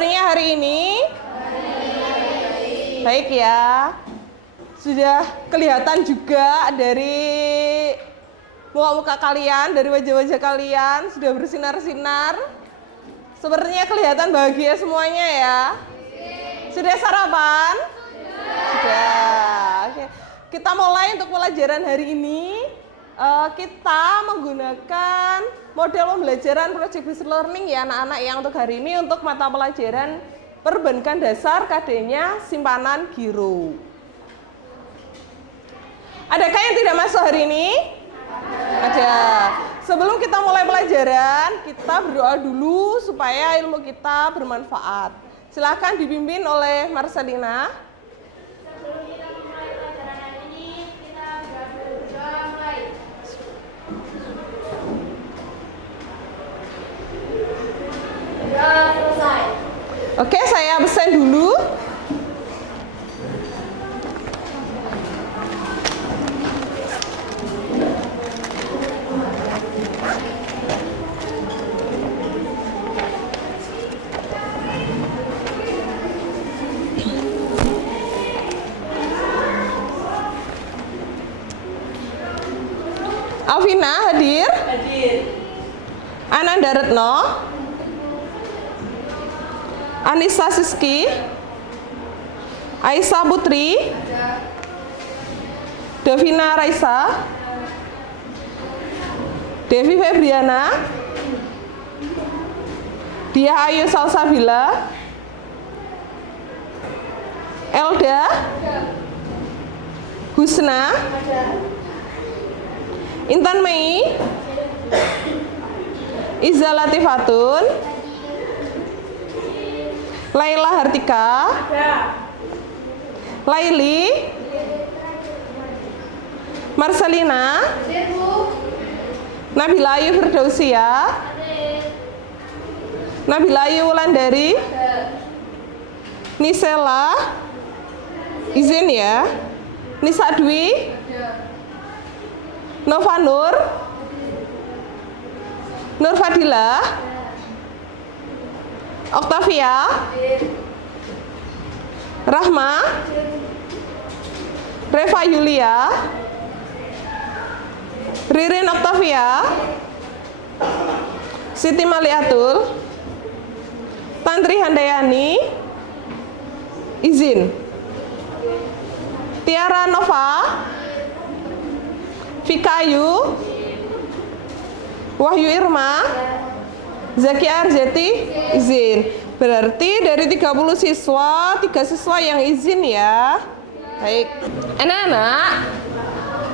kabarnya hari ini? Baik ya. Sudah kelihatan juga dari muka-muka kalian, dari wajah-wajah kalian sudah bersinar-sinar. Sepertinya kelihatan bahagia semuanya ya. Sudah sarapan? Sudah. Oke. Kita mulai untuk pelajaran hari ini. Kita menggunakan model pembelajaran project based learning ya anak-anak, yang untuk hari ini untuk mata pelajaran perbankan dasar KD-nya simpanan giro. Adakah yang tidak masuk hari ini? Ada. Sebelum kita mulai pelajaran, kita berdoa dulu supaya ilmu kita bermanfaat. Silakan dipimpin oleh Marcelina. Sebelum kita memulai pelajaran hari ini, kita berdoa mulai. Berdoa selesai. Oke, saya absen dulu. Alvina hadir? Hadir. Ananda Retno? Anissa Siski? Aisyah Putri? Devina Raisa? Devi Febriana? Dia Ayu Salsabila? Elda? Husna? Intan Mei? Iza Latifatun? Laila Hartika? Laili? Marcelina? Nabila Ayu Firdausia? Nabila Ayu Wulandari? Nisela? Izin ya? Nisa Dwi? Nova Nur? Nur Fadila? Oktavia? Rahma? Reva Yulia? Ririn Oktavia? Siti Maliatul? Tantri Handayani? Izin. Tiara Nova? Vika Ayu? Wahyu Irma? Zakia Arzeti? Izin. Berarti dari 30 siswa, 3 siswa yang izin ya. Baik. Anak-anak,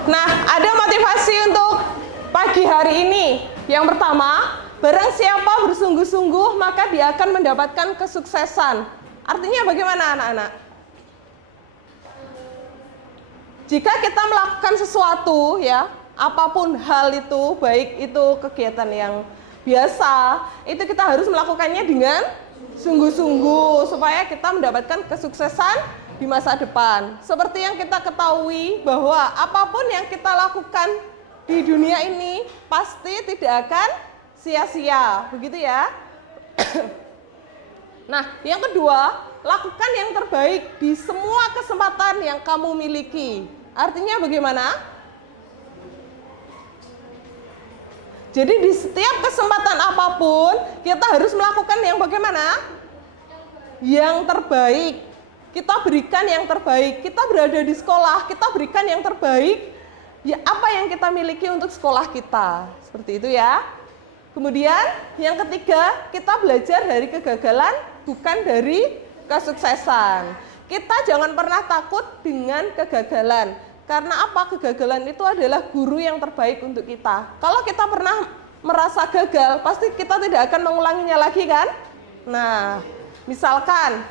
nah ada motivasi untuk pagi hari ini. Yang pertama, barang siapa bersungguh-sungguh maka dia akan mendapatkan kesuksesan. Artinya bagaimana anak-anak? Jika kita melakukan sesuatu ya, apapun hal itu, baik itu kegiatan yang biasa, itu kita harus melakukannya dengan sungguh-sungguh supaya kita mendapatkan kesuksesan di masa depan. Seperti yang kita ketahui bahwa apapun yang kita lakukan di dunia ini pasti tidak akan sia-sia, begitu ya. Nah, yang kedua, lakukan yang terbaik di semua kesempatan yang kamu miliki. Artinya bagaimana? Jadi di setiap kesempatan apapun, kita harus melakukan yang bagaimana? Yang terbaik. Kita berikan yang terbaik. Kita berada di sekolah, kita berikan yang terbaik. Ya, apa yang kita miliki untuk sekolah kita. Seperti itu ya. Kemudian yang ketiga, kita belajar dari kegagalan, bukan dari kesuksesan. Kita jangan pernah takut dengan kegagalan. Karena apa? Kegagalan itu adalah guru yang terbaik untuk kita. Kalau kita pernah merasa gagal, pasti kita tidak akan mengulanginya lagi kan? Nah, misalkan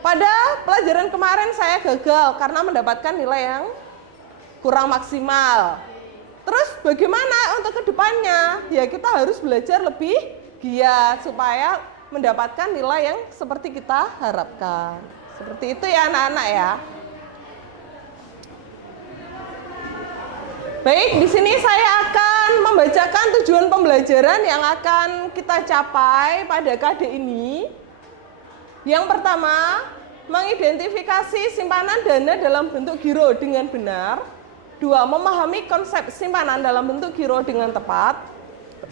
pada pelajaran kemarin saya gagal karena mendapatkan nilai yang kurang maksimal. Terus bagaimana untuk kedepannya? Ya kita harus belajar lebih giat supaya mendapatkan nilai yang seperti kita harapkan. Seperti itu ya anak-anak ya. Baik, di sini saya akan membacakan tujuan pembelajaran yang akan kita capai pada KD ini. Yang pertama, mengidentifikasi simpanan dana dalam bentuk giro dengan benar. 2. Memahami konsep simpanan dalam bentuk giro dengan tepat.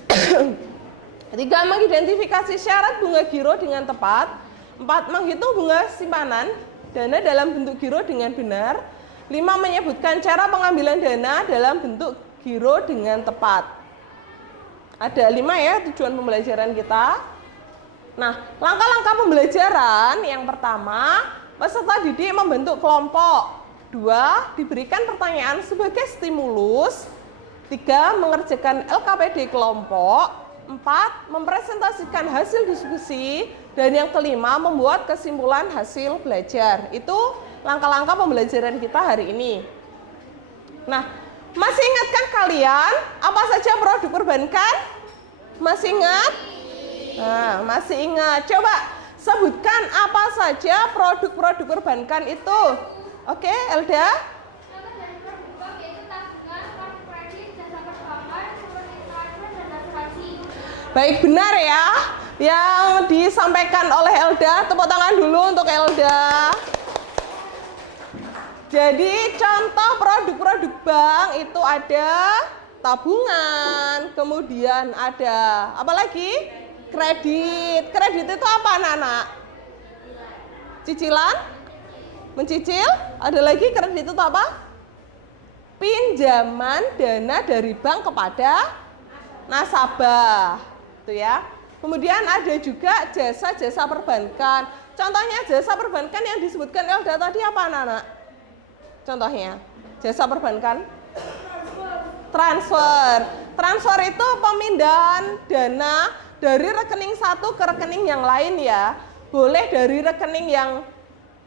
3. Mengidentifikasi syarat bunga giro dengan tepat. 4. Menghitung bunga simpanan dana dalam bentuk giro dengan benar. 5. Menyebutkan cara pengambilan dana dalam bentuk giro dengan tepat. Ada 5 ya tujuan pembelajaran kita. Nah, langkah-langkah pembelajaran yang pertama, peserta didik membentuk kelompok. 2. Diberikan pertanyaan sebagai stimulus. 3. Mengerjakan LKPD kelompok. 4. Mempresentasikan hasil diskusi. Dan yang kelima, membuat kesimpulan hasil belajar. Itu langkah-langkah pembelajaran kita hari ini. Nah, masih ingatkah kalian apa saja produk perbankan? Masih ingat? Nah, masih ingat. Coba sebutkan apa saja produk-produk perbankan itu. Oke, Elda? Contoh dari produk bank yaitu tabungan, kartu kredit, jasa perbankan, seperti transfer dan asuransi. Baik, benar ya. Yang disampaikan oleh Elda, tepuk tangan dulu untuk Elda. Jadi contoh produk-produk bank itu ada tabungan, kemudian ada apa lagi? Kredit. Kredit itu apa anak-anak? Cicilan? Mencicil? Ada lagi kredit itu apa? Pinjaman dana dari bank kepada nasabah. Itu ya. Kemudian ada juga jasa-jasa perbankan. Contohnya jasa perbankan yang disebutkan Elda tadi apa anak-anak? Contohnya, jasa perbankan? Transfer. Transfer itu pemindahan dana dari rekening satu ke rekening yang lain ya. Boleh dari rekening yang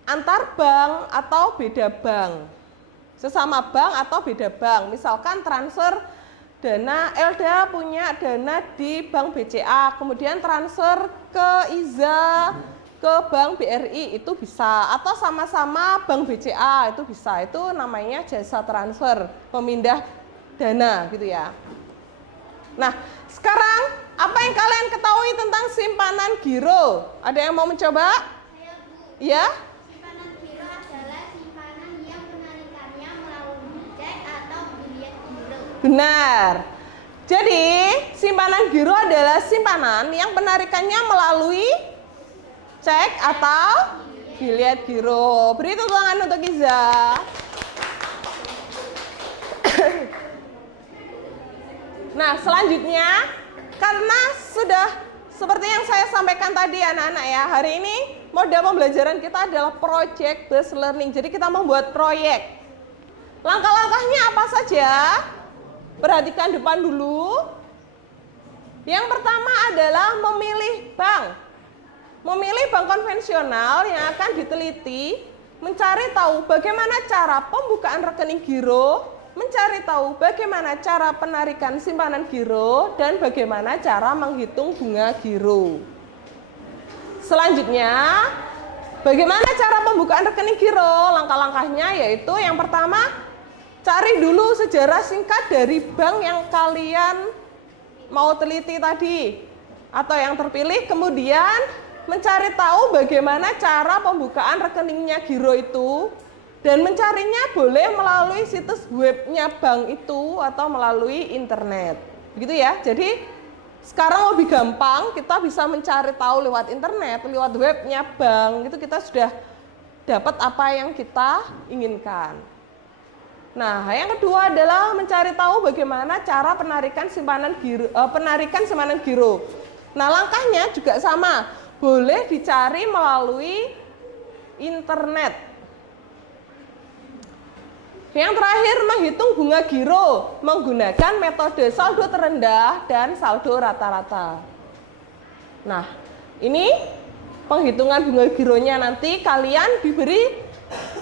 antar bank atau beda bank. Sesama bank atau beda bank. Misalkan transfer dana, Elda punya dana di bank BCA, kemudian transfer ke Iza, ke bank BRI, itu bisa. Atau sama-sama bank BCA, itu bisa. Itu namanya jasa transfer, pemindah dana gitu ya. Nah, sekarang apa yang kalian ketahui tentang simpanan giro? Ada yang mau mencoba? Saya Bu, Ya? simpanan giro adalah simpanan yang penarikannya melalui cek atau biliet giro. Benar. Jadi, simpanan giro adalah simpanan yang penarikannya melalui cek atau biliet giro. Beri tepuk tangan untuk Iza. Nah, selanjutnya, karena sudah seperti yang saya sampaikan tadi anak-anak ya, hari ini model pembelajaran kita adalah project based learning. Jadi kita membuat proyek. Langkah-langkahnya apa saja? Perhatikan depan dulu. Yang pertama adalah memilih bank. Memilih bank konvensional yang akan diteliti, mencari tahu bagaimana cara pembukaan rekening giro, mencari tahu bagaimana cara penarikan simpanan giro, dan bagaimana cara menghitung bunga giro. Selanjutnya, bagaimana cara pembukaan rekening giro? Langkah-langkahnya yaitu yang pertama, cari dulu sejarah singkat dari bank yang kalian mau teliti tadi atau yang terpilih, kemudian mencari tahu bagaimana cara pembukaan rekeningnya giro itu. Dan mencarinya boleh melalui situs webnya bank itu atau melalui internet. Begitu ya. Jadi sekarang lebih gampang, kita bisa mencari tahu lewat internet, lewat webnya bank. Itu kita sudah dapat apa yang kita inginkan. Nah, yang kedua adalah mencari tahu bagaimana cara penarikan simpanan giro. Nah, langkahnya juga sama. Boleh dicari melalui internet. Yang terakhir, menghitung bunga giro menggunakan metode saldo terendah dan saldo rata-rata. Nah, ini penghitungan bunga gironya nanti kalian diberi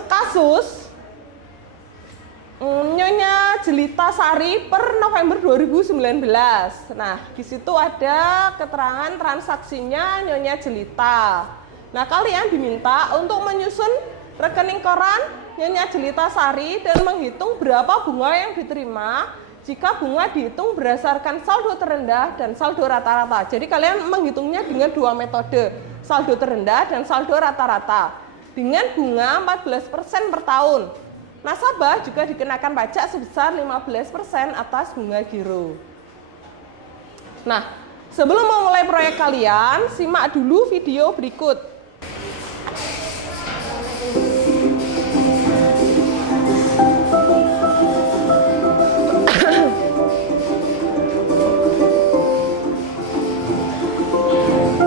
kasus Nyonya Jelita Sari per November 2019. Nah, di situ ada keterangan transaksinya Nyonya Jelita. Nah, kalian diminta untuk menyusun rekening koran Nyonya Jelita Sari dan menghitung berapa bunga yang diterima jika bunga dihitung berdasarkan saldo terendah dan saldo rata-rata. Jadi kalian menghitungnya dengan dua metode, saldo terendah dan saldo rata-rata. Dengan bunga 14% per tahun. Nasabah juga dikenakan pajak sebesar 15% atas bunga giro. Nah, sebelum memulai proyek kalian, simak dulu video berikut.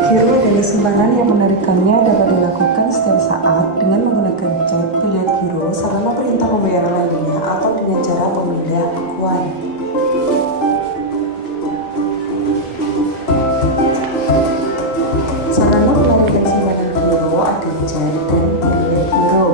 Giro adalah simpanan yang menarikannya dapat dilakukan setiap saat dengan menggunakan cek, bilet giro, sarana perintah pembayaran lainnya, atau dengan cara memindah bukuan. Sarana penarikan simpanan giro ada cek dan bilet giro.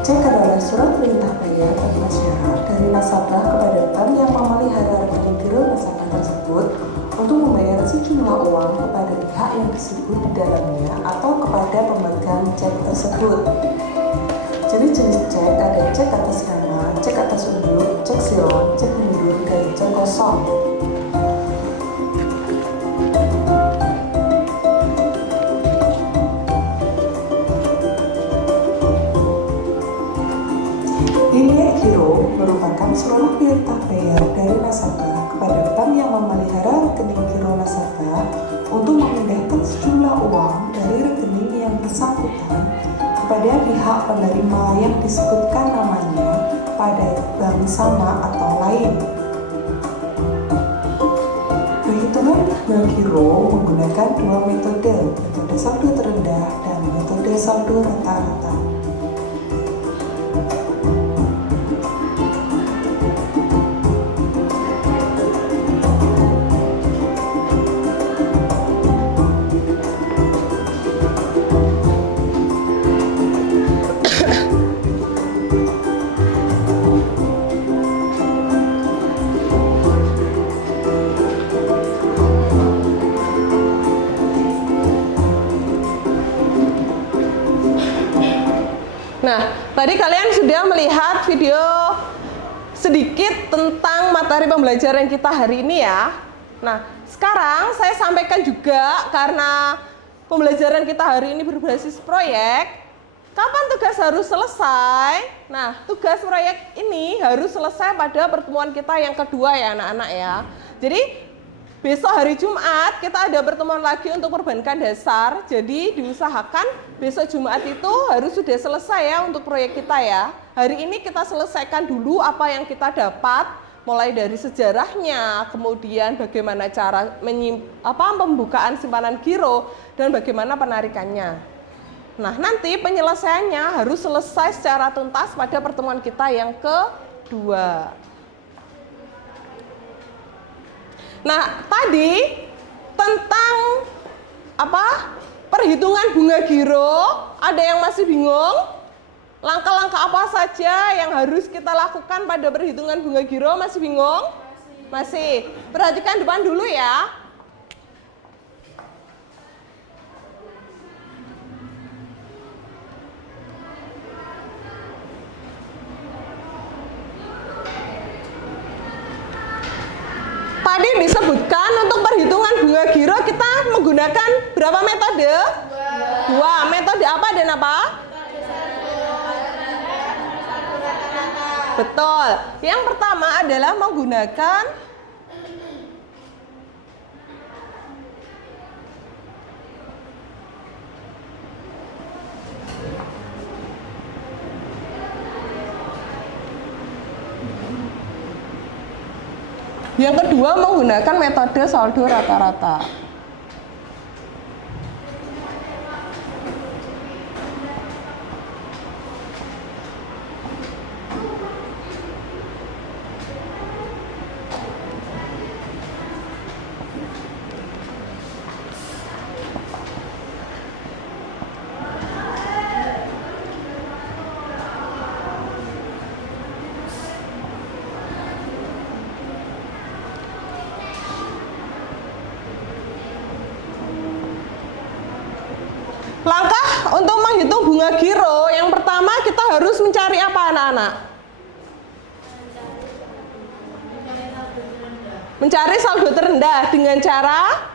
Cek adalah surat perintah bayar tanpa syarat dari nasabah kepada bank yang memelihara rekening giro nasabah tersebut untuk membayar sejumlah uang kepada pihak yang disebut di dalamnya atau kepada pemegang cek tersebut. Jenis-jenis cek ada cek atas nama, cek atas unjuk, cek silon, cek mundur, dan cek kosong. Bilet giro merupakan seluruh perintah bayar dari nasabah kepada bank yang memelihara rekening giro nasabah untuk memindahkan sejumlah uang dari rekening yang bersangkutan kepada pihak penerima yang disebutkan namanya pada bank sama atau lain. Perhitungan bunga giro menggunakan dua metode saldo terendah dan metode saldo rata-rata. Nah, tadi kalian sudah melihat video sedikit tentang materi pembelajaran kita hari ini ya. Nah, sekarang saya sampaikan juga karena pembelajaran kita hari ini berbasis proyek, kapan tugas harus selesai? Nah, tugas proyek ini harus selesai pada pertemuan kita yang kedua ya anak-anak ya. Jadi, besok hari Jumat kita ada pertemuan lagi untuk perbankan dasar. Jadi diusahakan besok Jumat itu harus sudah selesai ya untuk proyek kita ya. Hari ini kita selesaikan dulu apa yang kita dapat, mulai dari sejarahnya, kemudian bagaimana cara pembukaan simpanan giro dan bagaimana penarikannya. Nah, nanti penyelesaiannya harus selesai secara tuntas pada pertemuan kita yang kedua. Nah, tadi tentang perhitungan bunga giro, ada yang masih bingung? Langkah-langkah apa saja yang harus kita lakukan pada perhitungan bunga giro? Masih bingung? Masih. Perhatikan depan dulu ya. Tadi disebutkan untuk perhitungan bunga giro kita menggunakan berapa metode? Dua. Metode apa dan apa? Betul. Yang pertama adalah menggunakan yang kedua menggunakan metode saldo rata-rata. Langkah untuk menghitung bunga giro, yang pertama kita harus mencari apa anak-anak? Mencari saldo terendah dengan cara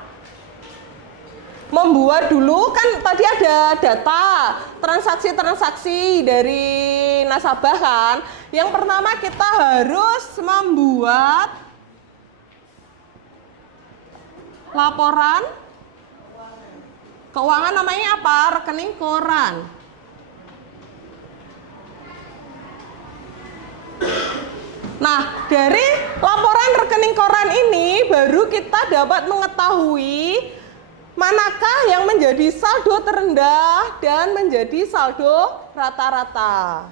membuat dulu, kan tadi ada data transaksi-transaksi dari nasabah kan. Yang pertama kita harus membuat laporan keuangan, namanya apa? Rekening koran. Nah, dari laporan rekening koran ini baru kita dapat mengetahui manakah yang menjadi saldo terendah dan menjadi saldo rata-rata.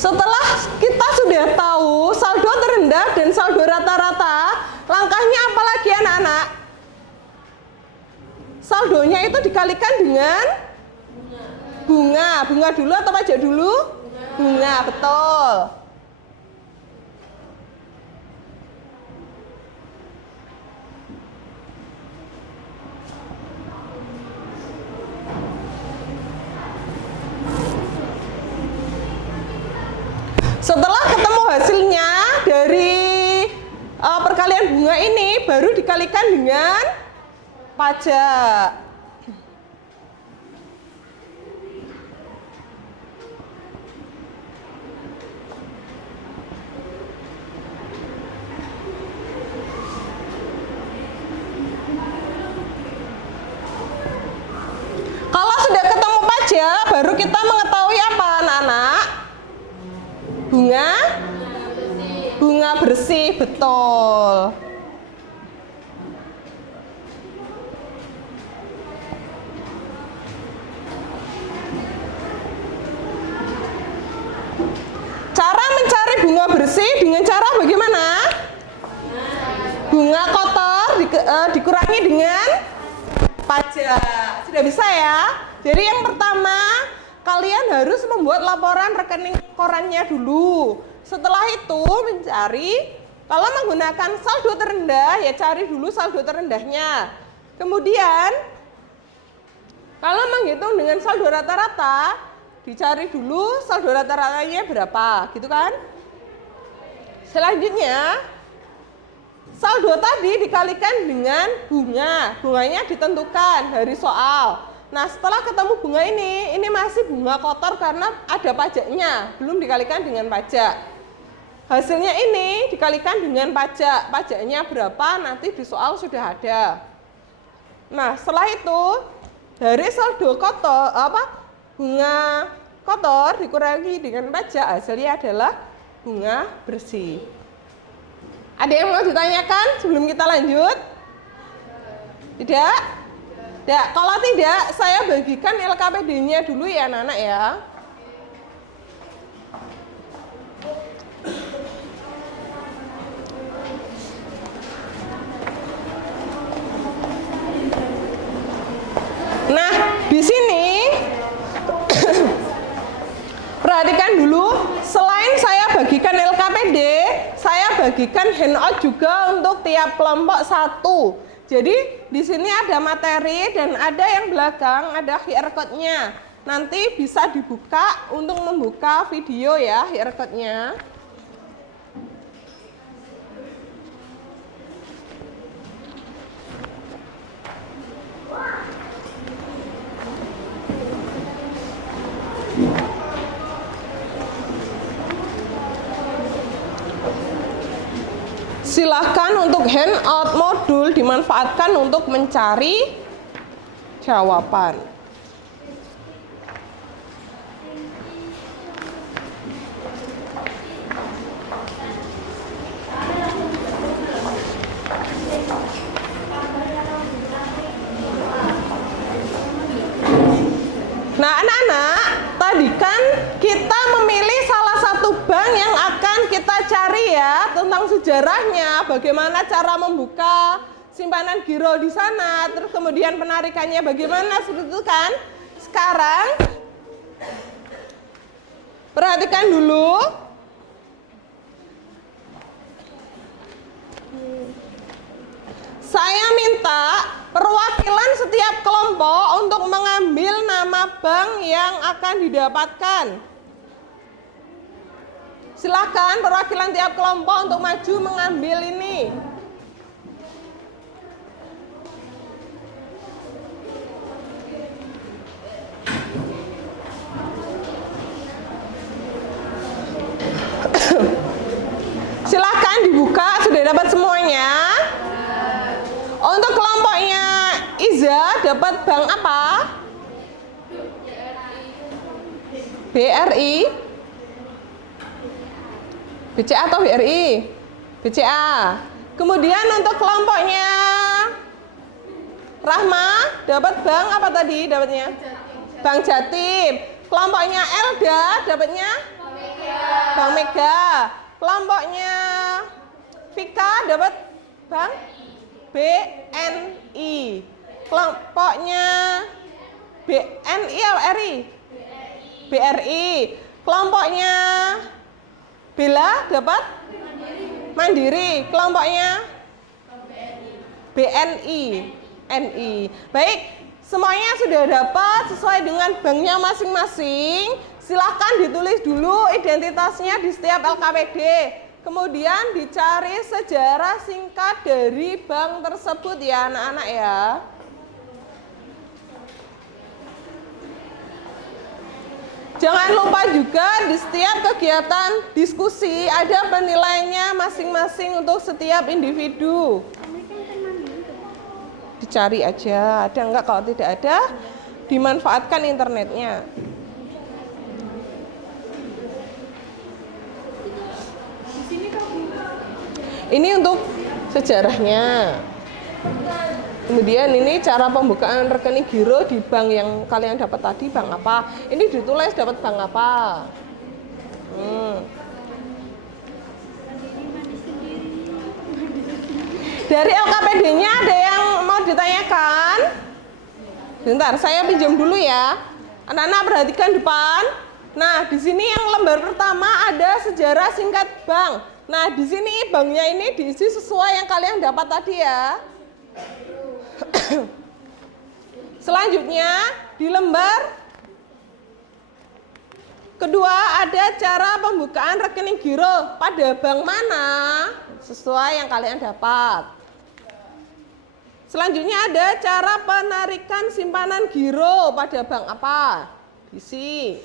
Setelah kita sudah tahu saldo terendah dan saldo rata-rata, langkahnya apa lagi anak-anak? Saldonya itu dikalikan dengan bunga. Bunga dulu atau pajak dulu? Bunga, betul. Setelah ketemu hasilnya dari perkalian bunga ini, baru dikalikan dengan pajak. Kalau sudah ketemu pajak, baru kita mengetahui apa anak-anak? Bunga bersih, betul. Cara mencari bunga bersih dengan cara bagaimana? Bunga kotor dikurangi dengan pajak. Sudah bisa ya? Jadi yang pertama, kalian harus membuat laporan rekening korannya dulu. Setelah itu mencari, kalau menggunakan saldo terendah, ya cari dulu saldo terendahnya. Kemudian, kalau menghitung dengan saldo rata-rata, dicari dulu saldo rata-ratanya berapa, gitu kan? Selanjutnya, saldo tadi dikalikan dengan bunga. Bunganya ditentukan dari soal. Nah, setelah ketemu bunga ini masih bunga kotor karena ada pajaknya, belum dikalikan dengan pajak. Hasilnya ini dikalikan dengan pajak. Pajaknya berapa nanti di soal sudah ada. Nah, setelah itu dari saldo kotor, bunga kotor dikurangi dengan pajak, hasilnya adalah bunga bersih. Ada yang mau ditanyakan sebelum kita lanjut? Tidak? Tidak. Kalau tidak, saya bagikan LKPD-nya dulu ya anak-anak ya. Nah, di sini perhatikan dulu, selain saya bagikan LKPD, saya bagikan handout juga untuk tiap kelompok satu. Jadi di sini ada materi dan ada yang belakang ada QR code-nya. Nanti bisa dibuka untuk membuka video ya QR code-nya. Silahkan untuk handout modul dimanfaatkan untuk mencari jawaban. Nah, anak-anak, tadi kan kita memilih salah satu bank yang akan kita cari ya, tentang sejarahnya, bagaimana cara membuka simpanan giro di sana, terus kemudian penarikannya bagaimana, seperti itu kan. Sekarang Perhatikan dulu. Saya minta perwakilan setiap kelompok untuk mengambil nama bank yang akan didapatkan. Silakan perwakilan tiap kelompok untuk maju mengambil ini. Silakan dibuka, sudah dapat semuanya. Untuk kelompoknya Iza dapat bank apa? BRI, BCA atau BRI? BCA. Kemudian untuk kelompoknya Rahma dapat bank apa tadi dapatnya? Bank Jatim. Kelompoknya Elda dapatnya? Bank Mega. Kelompoknya Vika dapat bank BNI. Kelompoknya BNI atau RI? BRI. Kelompoknya Bella dapat Mandiri. Kelompoknya BNI. NI. Baik, semuanya sudah dapat sesuai dengan banknya masing-masing. Silahkan ditulis dulu identitasnya di setiap LKPD. Kemudian dicari sejarah singkat dari bank tersebut ya anak-anak ya. Jangan lupa juga di setiap kegiatan diskusi ada penilaiannya masing-masing untuk setiap individu. Dicari aja, ada enggak? Kalau tidak ada, dimanfaatkan internetnya. Ini untuk sejarahnya. Kemudian ini cara pembukaan rekening giro di bank yang kalian dapat tadi, bank apa? Ini ditulis dapat bank apa? Dari LKPD-nya ada yang mau ditanyakan? Bentar, saya pinjam dulu ya. Anak-anak perhatikan depan. Nah, di sini yang lembar pertama ada sejarah singkat bank. Nah, di sini banknya ini diisi sesuai yang kalian dapat tadi ya. Selanjutnya di lembar kedua ada cara pembukaan rekening giro pada bank mana sesuai yang kalian dapat. Selanjutnya ada cara penarikan simpanan giro pada bank apa? Isi.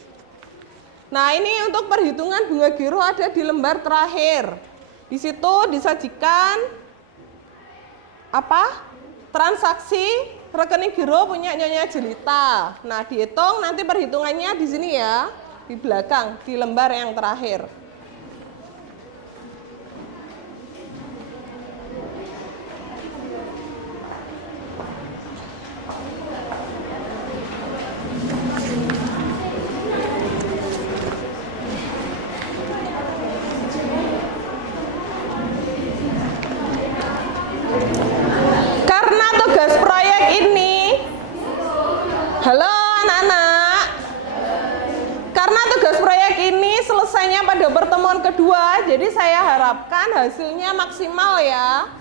Nah, ini untuk perhitungan bunga giro ada di lembar terakhir. Di situ disajikan apa? Transaksi rekening giro punya Nyonya Jelita. Nah, dihitung nanti perhitungannya di sini ya, di belakang, di lembar yang terakhir. Karena tugas proyek ini, halo anak-anak, karena tugas proyek ini selesainya pada pertemuan kedua, jadi saya harapkan hasilnya maksimal ya.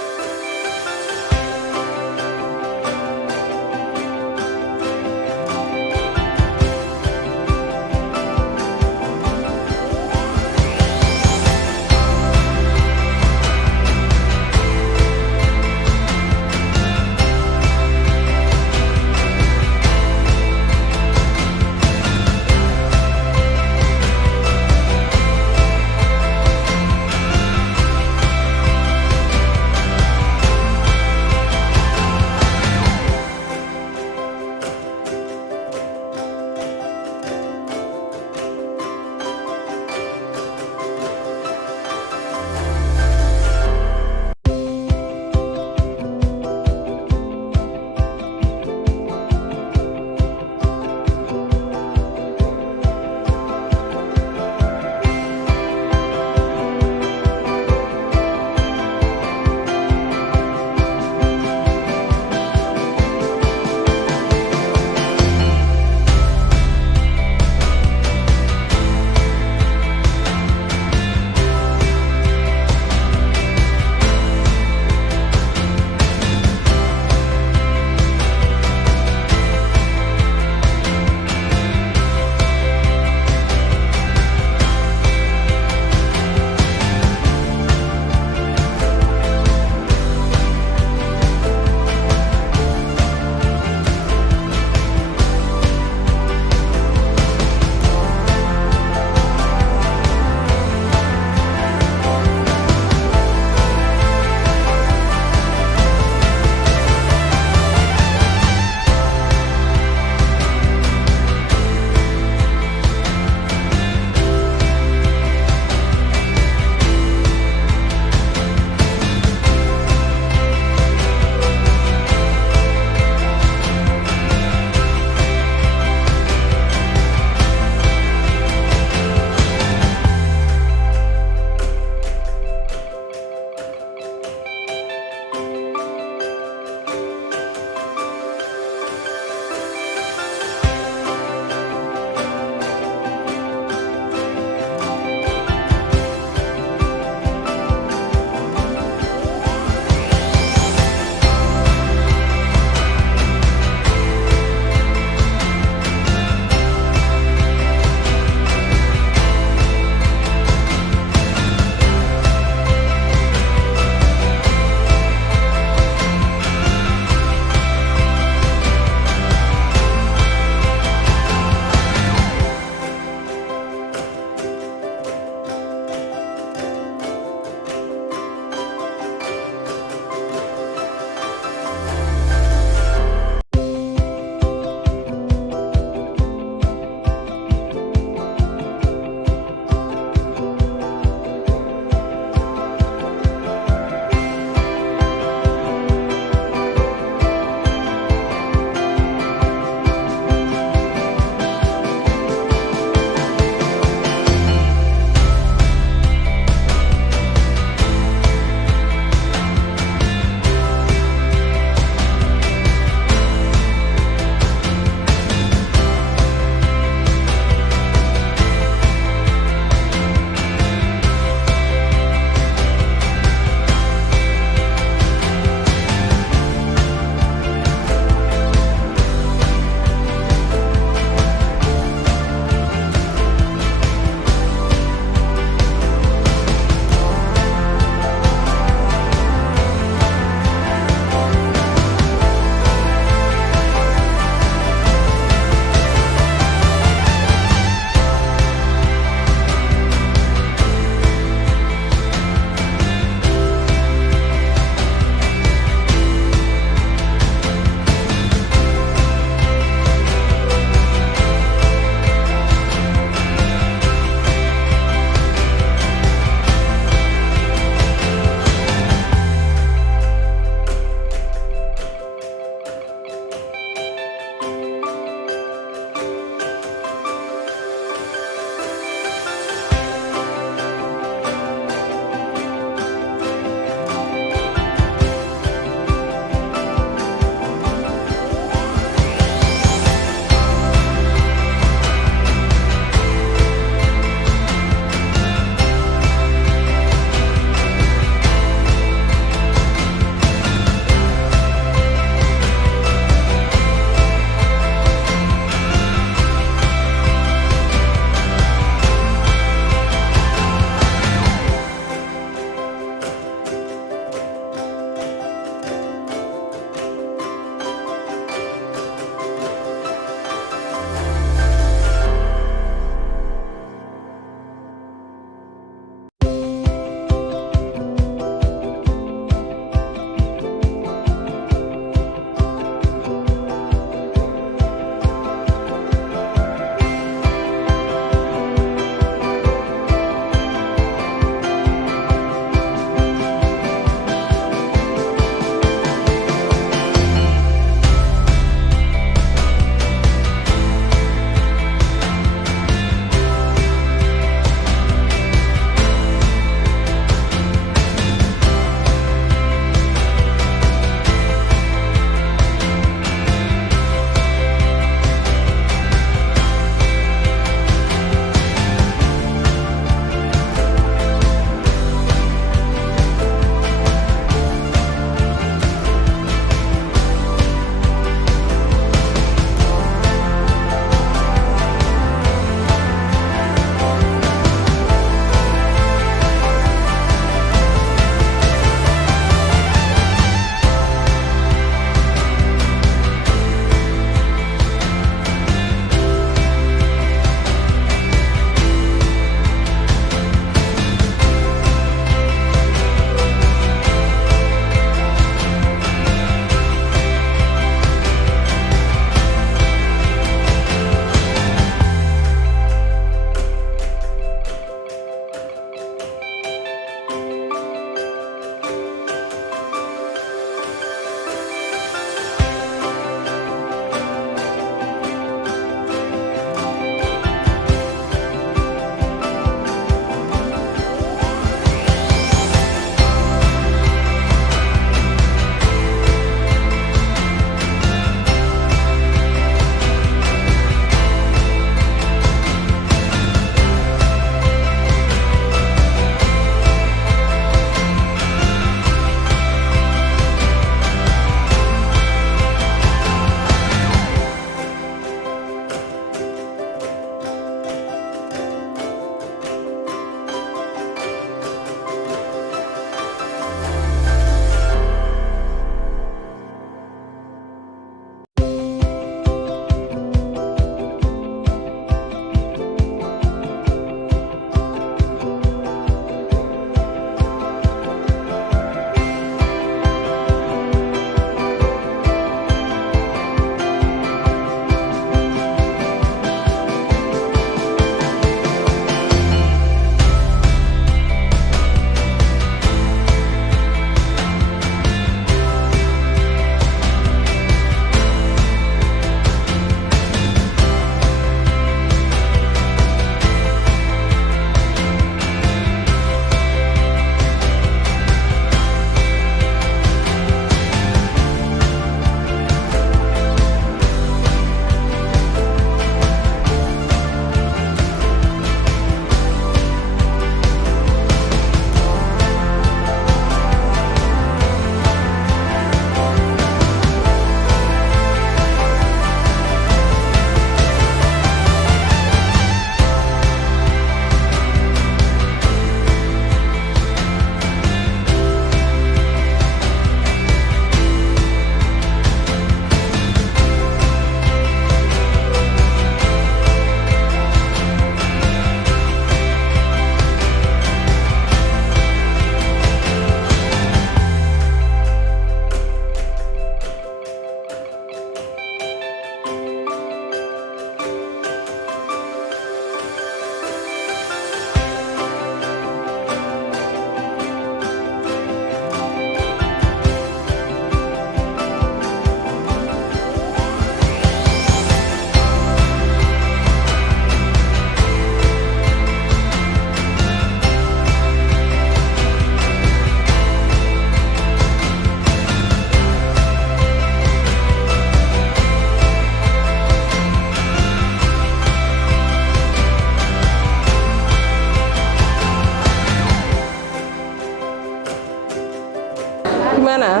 Gimana?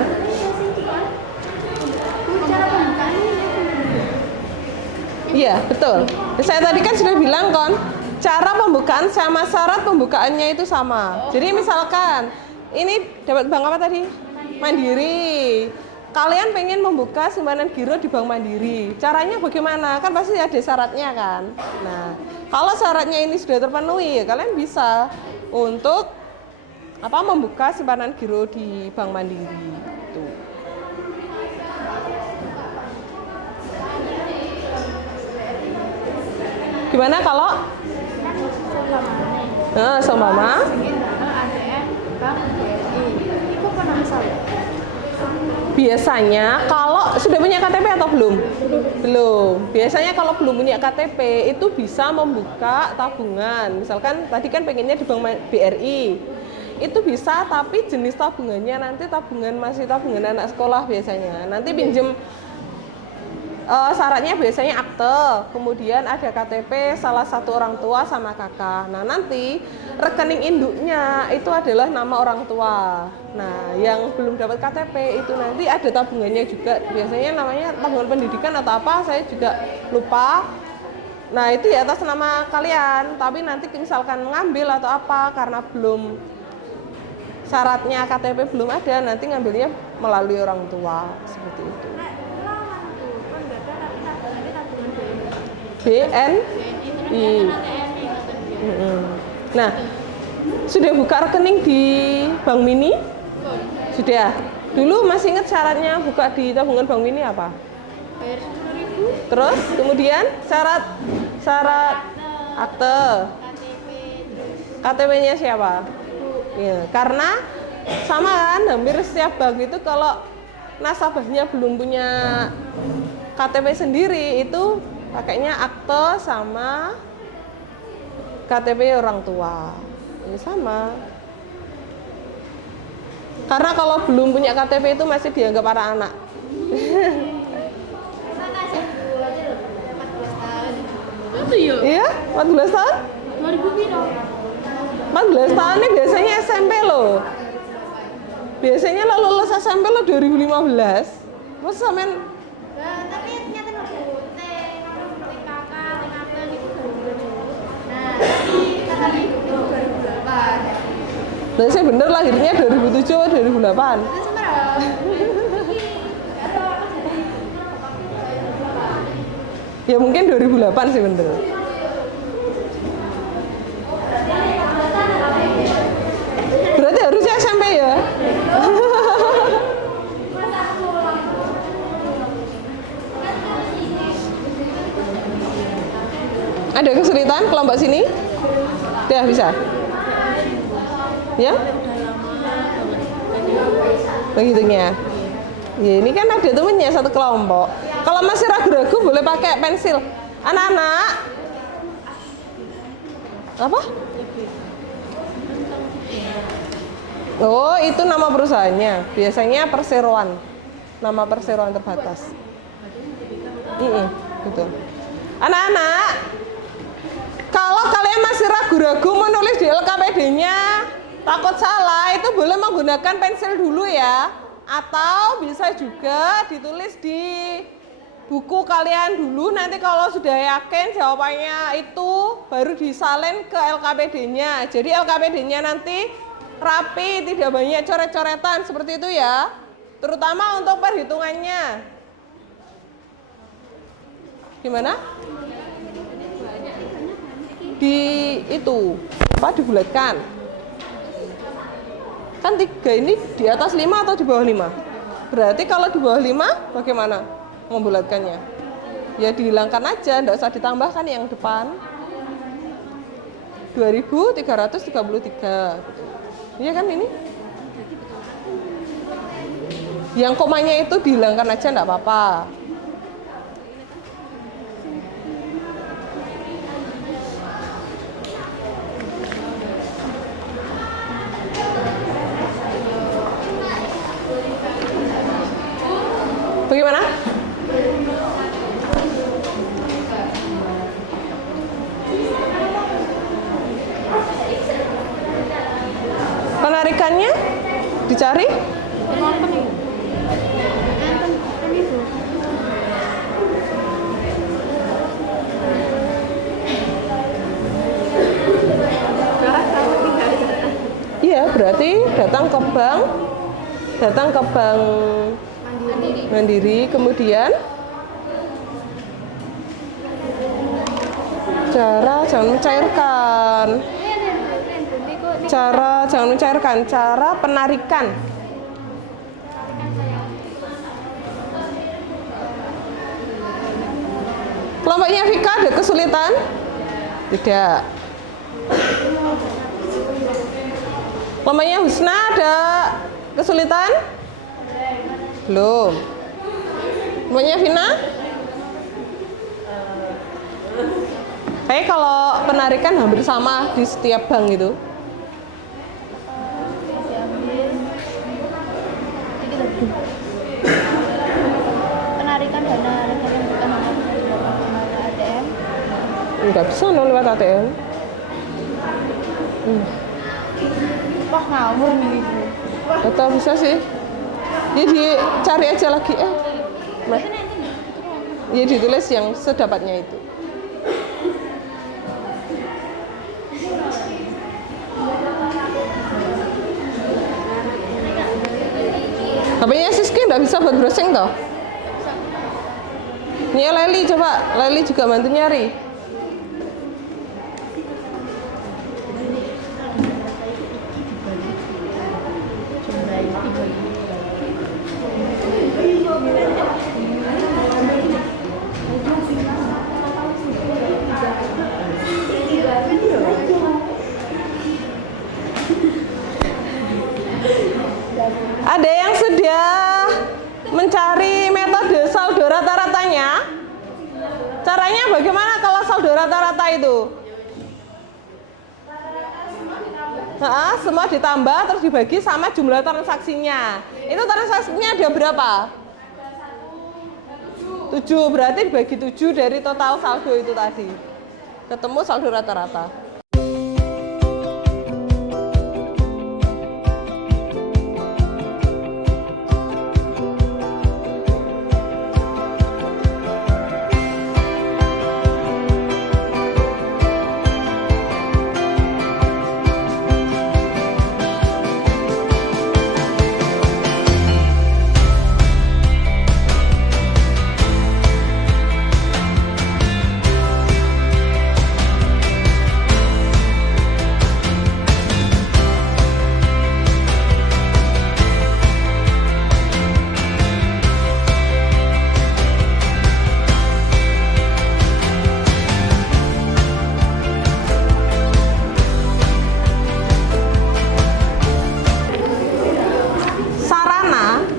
Cara pembukaannya Iya, betul. Saya tadi kan sudah bilang kan, cara pembukaan sama syarat pembukaannya itu sama. Jadi misalkan ini dapat bank apa tadi? Mandiri. Kalian pengen membuka simpanan giro di Bank Mandiri. Caranya bagaimana? Kan pasti ada syaratnya kan. Nah, kalau syaratnya ini sudah terpenuhi, ya kalian bisa untuk membuka simpanan giro di Bank Mandiri. Tuh. Gimana kalau? Nah, seumpama biasanya kalau sudah punya KTP atau belum? Belum. Biasanya kalau belum punya KTP itu bisa membuka tabungan. Misalkan tadi kan pengennya di Bank BRI. Itu bisa, tapi jenis tabungannya nanti masih tabungan anak sekolah biasanya. Nanti pinjem syaratnya biasanya akte, kemudian ada KTP salah satu orang tua sama kakak. Nah, nanti rekening induknya itu adalah nama orang tua. Nah, yang belum dapat KTP itu nanti ada tabungannya juga. Biasanya namanya tabungan pendidikan atau apa, saya juga lupa. Nah, itu di atas nama kalian, tapi nanti misalkan mengambil atau apa karena belum syaratnya KTP belum ada, nanti ngambilnya melalui orang tua seperti itu. BNI. Nah, sudah buka rekening di Bank Mini? Sudah. Dulu masih ingat syaratnya buka di tabungan Bank Mini apa? bayar 10.000. Terus kemudian syarat akte. KTP-nya siapa? Ya, karena sama kan, hampir setiap bank itu kalau nasabahnya belum punya KTP sendiri itu pakainya akte sama KTP orang tua. Ini sama. Karena kalau belum punya KTP itu masih dianggap para anak. Itu ya? Iya, 14 tahun? 2000 piro? 14 tahun ini biasanya SMP loh. Biasanya lo lulus SMP lo 2015. Terus sampean Tapi ternyata kakak, gitu. Nah, kata ibu 2008. Nah, saya bener lahirnya 2007 atau 2008. Itu sebenarnya. Ya mungkin 2008 sih bener. Berarti harusnya SMP ya? Ada kesulitan kelompok sini? Ya bisa. Ya? Begitunya. Ya, ini kan ada temennya satu kelompok. Kalau masih ragu-ragu boleh pakai pensil. Anak-anak. Apa? Oh, itu nama perusahaannya. Biasanya perseroan. Nama perseroan terbatas. Betul. Anak-anak, kalau kalian masih ragu-ragu menulis di LKPD-nya, takut salah, itu boleh menggunakan pensil dulu ya. Atau bisa juga ditulis di buku kalian dulu. Nanti kalau sudah yakin jawabannya itu, baru disalin ke LKPD-nya. Jadi LKPD-nya nanti rapi, tidak banyak coret-coretan seperti itu ya. Terutama untuk perhitungannya. Gimana? Dibulatkan. Kan 3 ini di atas 5 atau di bawah 5? Berarti kalau di bawah 5 bagaimana membulatkannya? Ya dihilangkan aja, enggak usah ditambahkan yang depan. 2333. Iya kan ini? Yang komanya itu dihilangkan aja enggak apa-apa. Bagaimana? Penarikannya dicari? berarti datang ke bank Mandiri, kemudian cara jangan mencairkan, cara penarikan. Kelompoknya Vika ada kesulitan? Tidak. Kelompoknya Husna ada kesulitan? Belum. Kelompoknya Vina? Kayak kalau penarikan hampir sama di setiap bank itu. Penarikan dana negara bukan lewat ATM. Nggak bisa lewat ATM. Wah, ngawur nih. Atau bisa sih. Ya dicari aja lagi. Ya ditulis yang sedapatnya itu. HP-nya Siski nggak bisa buat browsing toh? Ini Leli coba, Leli juga bantu nyari. Ada yang sudah mencari metode saldo rata-ratanya? Caranya bagaimana kalau saldo rata-rata itu? Semua ditambah terus dibagi sama jumlah transaksinya. Itu transaksinya ada berapa? 7, berarti dibagi 7 dari total saldo itu tadi. Ketemu saldo rata-rata.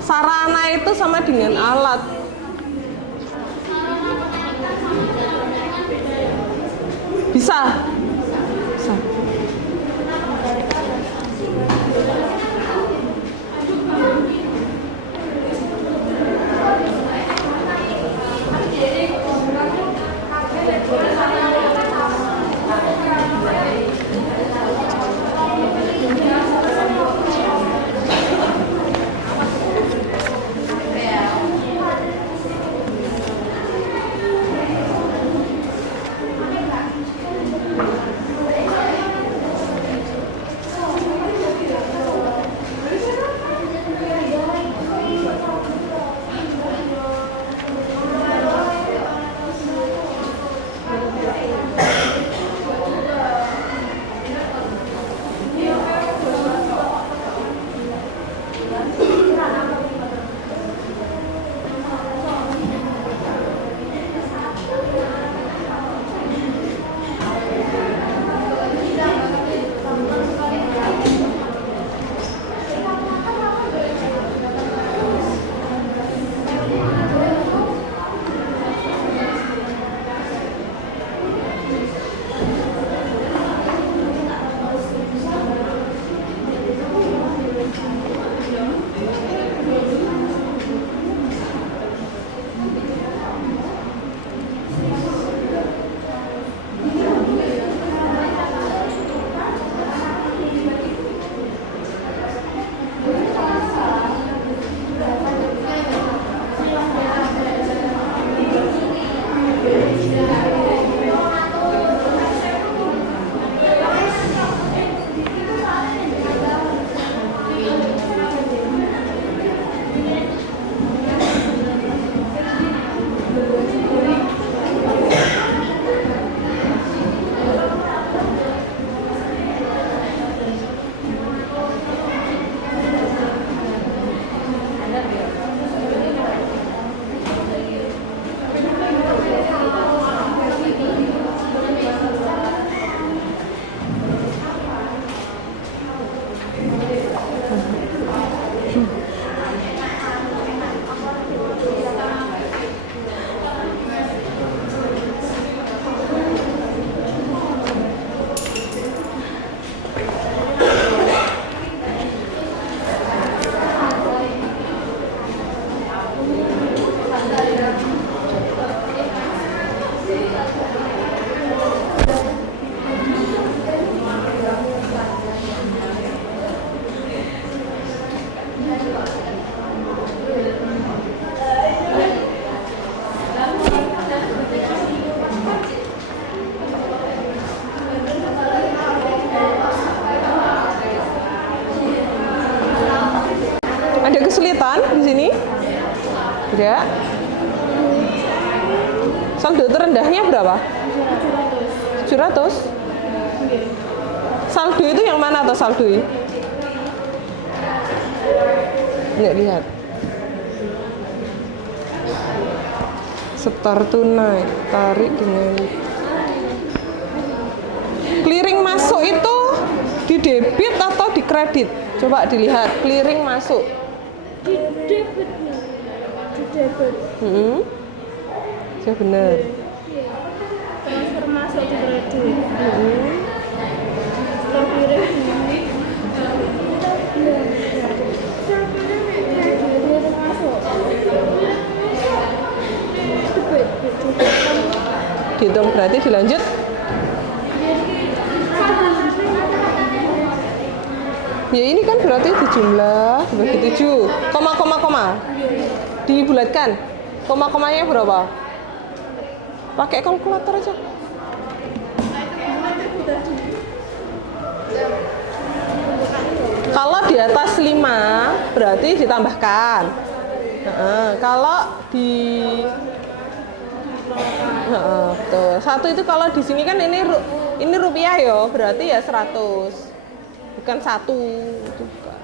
Sarana itu sama dengan alat. Bisa? Bisa. berapa? 700. Saldo itu yang mana atau saldo? Nggak lihat. Setor tunai, tarik dengan clearing masuk itu di debit atau di kredit? Coba dilihat clearing masuk. Di debit. Ya benar. Transfer masuk di kredit. Setor clearing ini. Dihitung berarti dilanjut. Ya ini kan berarti dijumlah dibagi 7, koma. Dibulatkan. Koma-komanya berapa? Pakai kalkulator aja. Kalau di atas 5 berarti ditambahkan. Kalau di betul. 1 itu kalau di sini kan ini rupiah ya, berarti ya 100. Bukan 1 itu bukan.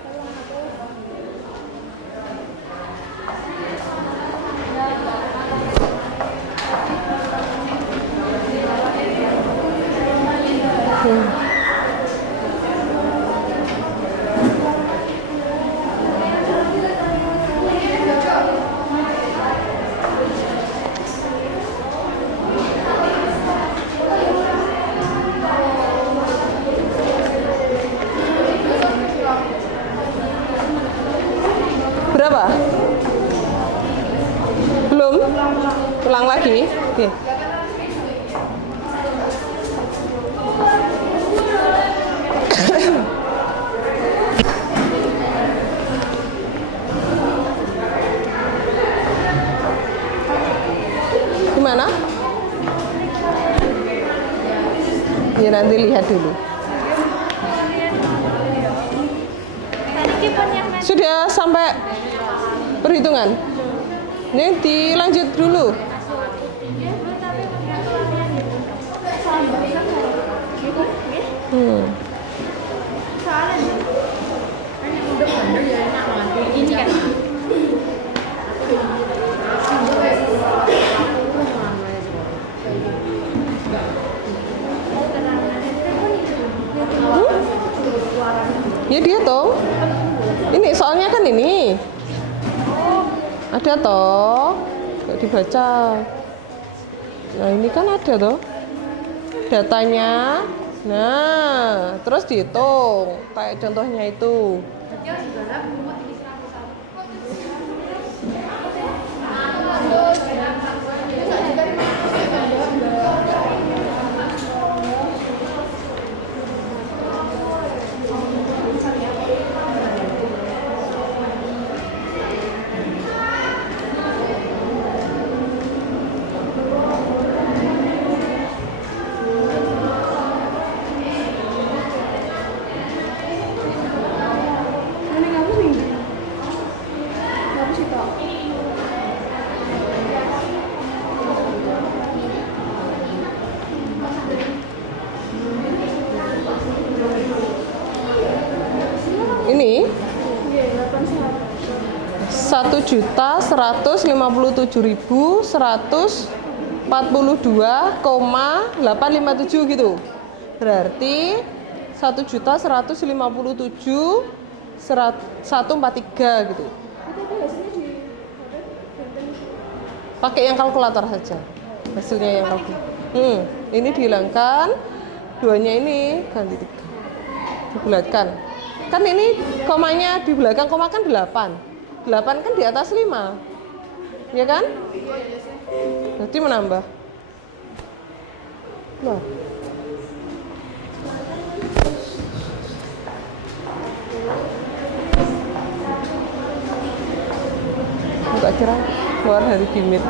Berapa? Belum? Ulang lagi? Oke. Gimana? Ya nanti lihat dulu. Sudah sampai perhitungan? Ini dilanjut dulu. Ini kan. Ya dia toh. Ini soalnya kan ini. Ada toh. Nggak dibaca. Nah ini kan ada toh. Datanya. Nah, terus dihitung. Kayak contohnya itu. Ini 1.157.142,857 gitu. Berarti 1.157.143 gitu. Pakai yang kalkulator saja. Hasilnya yang kalkulator. Ini dihilangkan, 2-nya ini ganti 3. Dibulatkan. Kan ini komanya di belakang koma kan 8. 8 kan di atas 5. Ya kan? Berarti menambah. Loh. Tak kira keluar dari Gimit.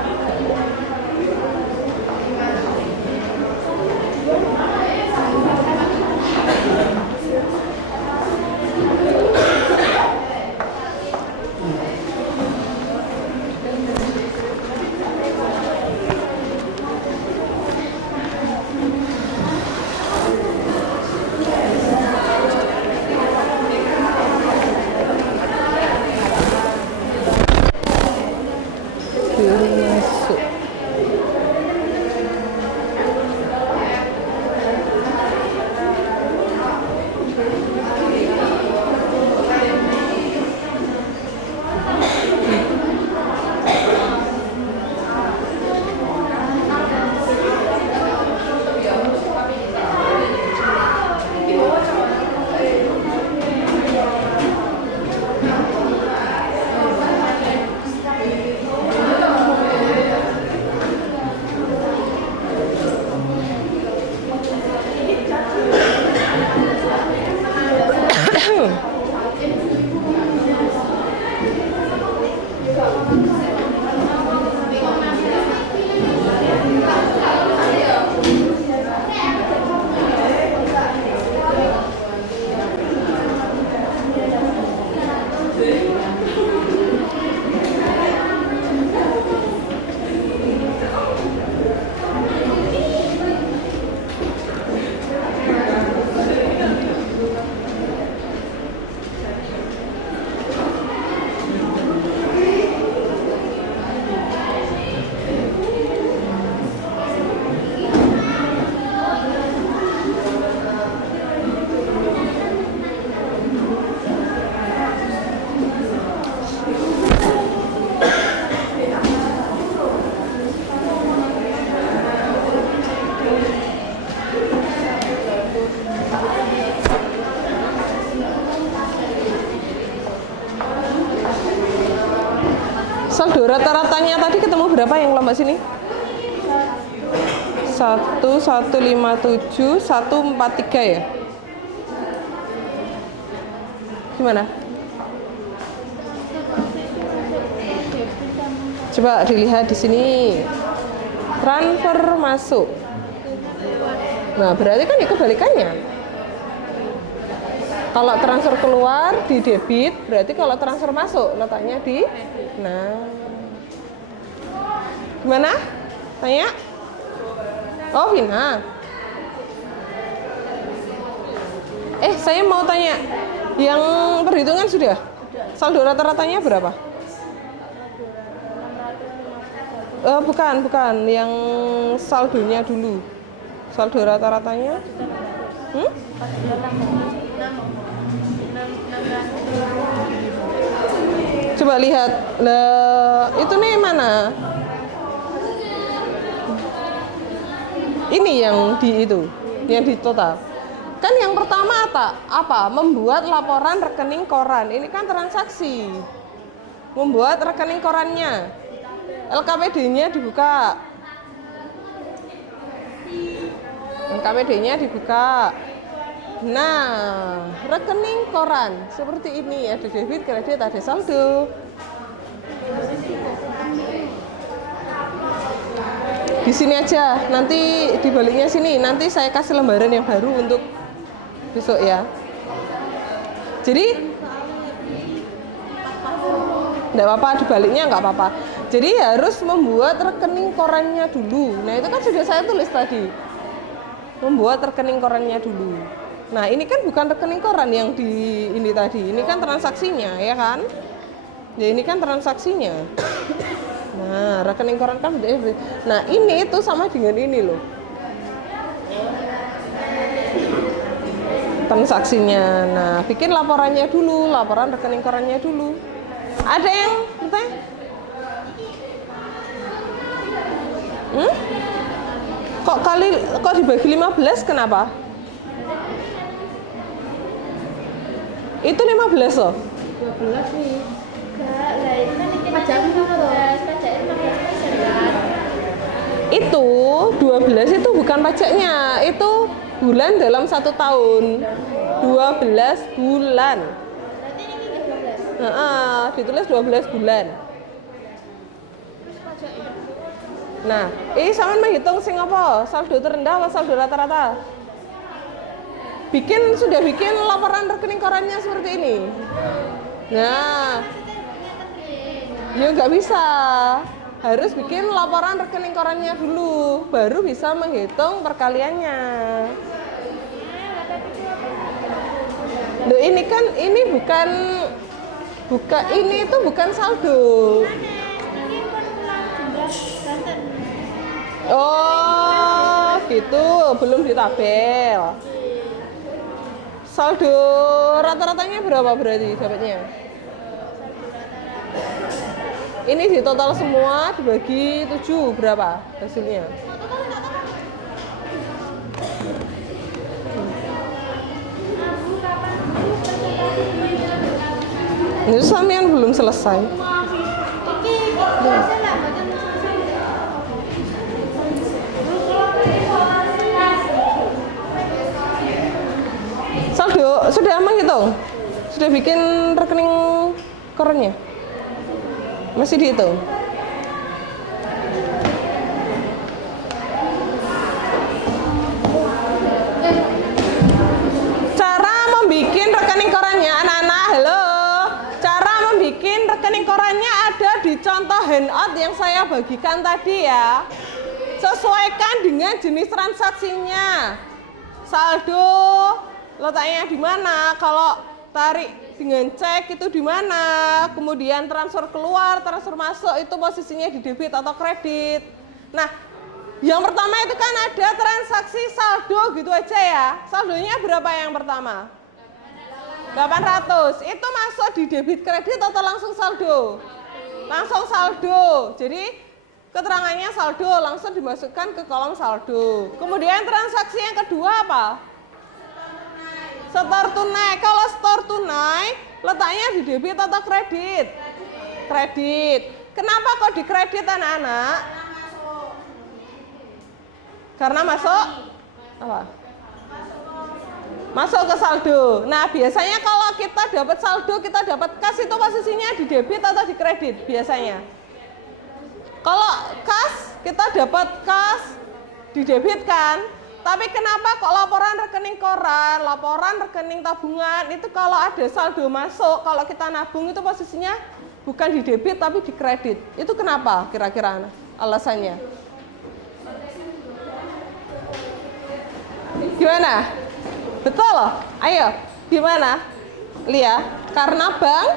Saldo rata-ratanya tadi ketemu berapa yang kelompok sini? 1157, 143 ya? Gimana? Coba dilihat di sini. Transfer masuk. Nah, berarti kan kebalikannya. Kalau transfer keluar di debit, berarti kalau transfer masuk letaknya di. Nah, gimana? Tanya? Oh, Vina. Saya mau tanya, yang perhitungan sudah? Saldo rata-ratanya berapa? Bukan, yang saldonya dulu. Saldo rata-ratanya? Coba lihat, itu nih mana? Ini yang di total. Kan yang pertama apa? Membuat laporan rekening koran. Ini kan transaksi. Membuat rekening korannya. LKPD-nya dibuka. LKPD-nya dibuka. Nah, rekening koran seperti ini, ada debit, kredit, ada saldo. Di sini aja, nanti dibaliknya sini. Nanti saya kasih lembaran yang baru untuk besok ya. Jadi enggak apa-apa, dibaliknya enggak apa-apa. Jadi harus membuat rekening korannya dulu. Nah, itu kan sudah saya tulis tadi. Membuat rekening korannya dulu. Nah, ini kan bukan rekening koran yang di ini tadi. Ini kan transaksinya, ya kan? Ya, ini kan transaksinya. Nah, rekening koran kan beda. Nah, ini itu sama dengan ini loh. Transaksinya. Nah, bikin laporannya dulu, laporan rekening korannya dulu. Ada yang bertanya? Kok dibagi 15 kenapa? Itu 15 loh. 12 nih. Enggak, lah itu kan pajak 15 kan. Itu 12 itu bukan pajaknya, itu bulan dalam 1 tahun. 12 bulan. Berarti ini 12. Ditulis 12 bulan. Nah, ini sama menghitung sing apa? Saldo terendah atau saldo rata-rata? Sudah bikin laporan rekening korannya seperti ini. Nah, ya nggak bisa. Harus bikin laporan rekening korannya dulu, baru bisa menghitung perkaliannya. Loh, ini kan ini itu bukan saldo. Oh, gitu, belum ditabel. Saldo rata-ratanya berapa berarti dapatnya? Ini di total semua dibagi 7 berapa hasilnya? Ini sampean belum selesai. Saldo sudah menghitung? Sudah bikin rekening korannya? Masih dihitung? Cara membikin rekening korannya, anak-anak, halo. Cara membikin rekening korannya ada di contoh handout yang saya bagikan tadi ya. Sesuaikan dengan jenis transaksinya. Saldo letaknya di mana? Kalau tarik dengan cek itu di mana? Kemudian transfer keluar, transfer masuk itu posisinya di debit atau kredit. Nah, yang pertama itu kan ada transaksi saldo gitu aja ya. Saldonya berapa yang pertama? 800. Itu masuk di debit kredit atau langsung saldo? Langsung saldo. Jadi keterangannya saldo langsung dimasukkan ke kolom saldo. Kemudian transaksi yang kedua apa? Setor tunai. Kalau setor tunai letaknya di debit atau kredit? Kredit. Kenapa kok dikredit anak-anak? Karena masuk apa? Masuk ke saldo. Nah, biasanya kalau kita dapat saldo, kita dapat kas, itu posisinya di debit atau di kredit biasanya? Kalau kas, kita dapat kas di debit kan? Tapi kenapa kok laporan rekening koran, laporan rekening tabungan, itu kalau ada saldo masuk, kalau kita nabung itu posisinya bukan di debit tapi di kredit. Itu kenapa kira-kira alasannya? Gimana? Betul loh? Ayo, gimana? Lia, karena bank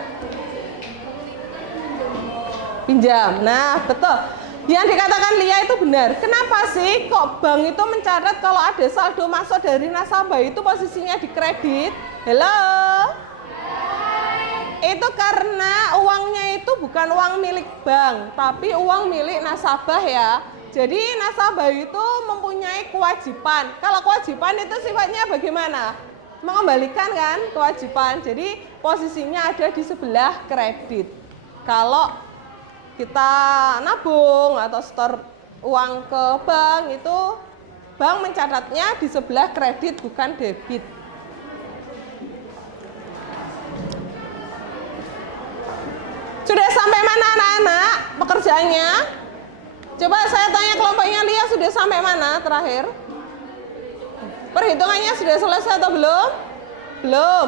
pinjam. Nah, betul. Yang dikatakan Lia itu benar. Kenapa sih kok bank itu mencatat kalau ada saldo masuk dari nasabah itu posisinya di kredit? Halo? Itu karena uangnya itu bukan uang milik bank, tapi uang milik nasabah ya. Jadi nasabah itu mempunyai kewajiban. Kalau kewajiban itu sifatnya bagaimana? Mengembalikan kan kewajiban. Jadi posisinya ada di sebelah kredit. Kalau kita nabung atau store uang ke bank itu bank mencatatnya di sebelah kredit bukan debit. Sudah sampai mana anak-anak pekerjaannya? Coba saya tanya kelompoknya Lia, sudah sampai mana terakhir? Perhitungannya sudah selesai atau belum? Belum.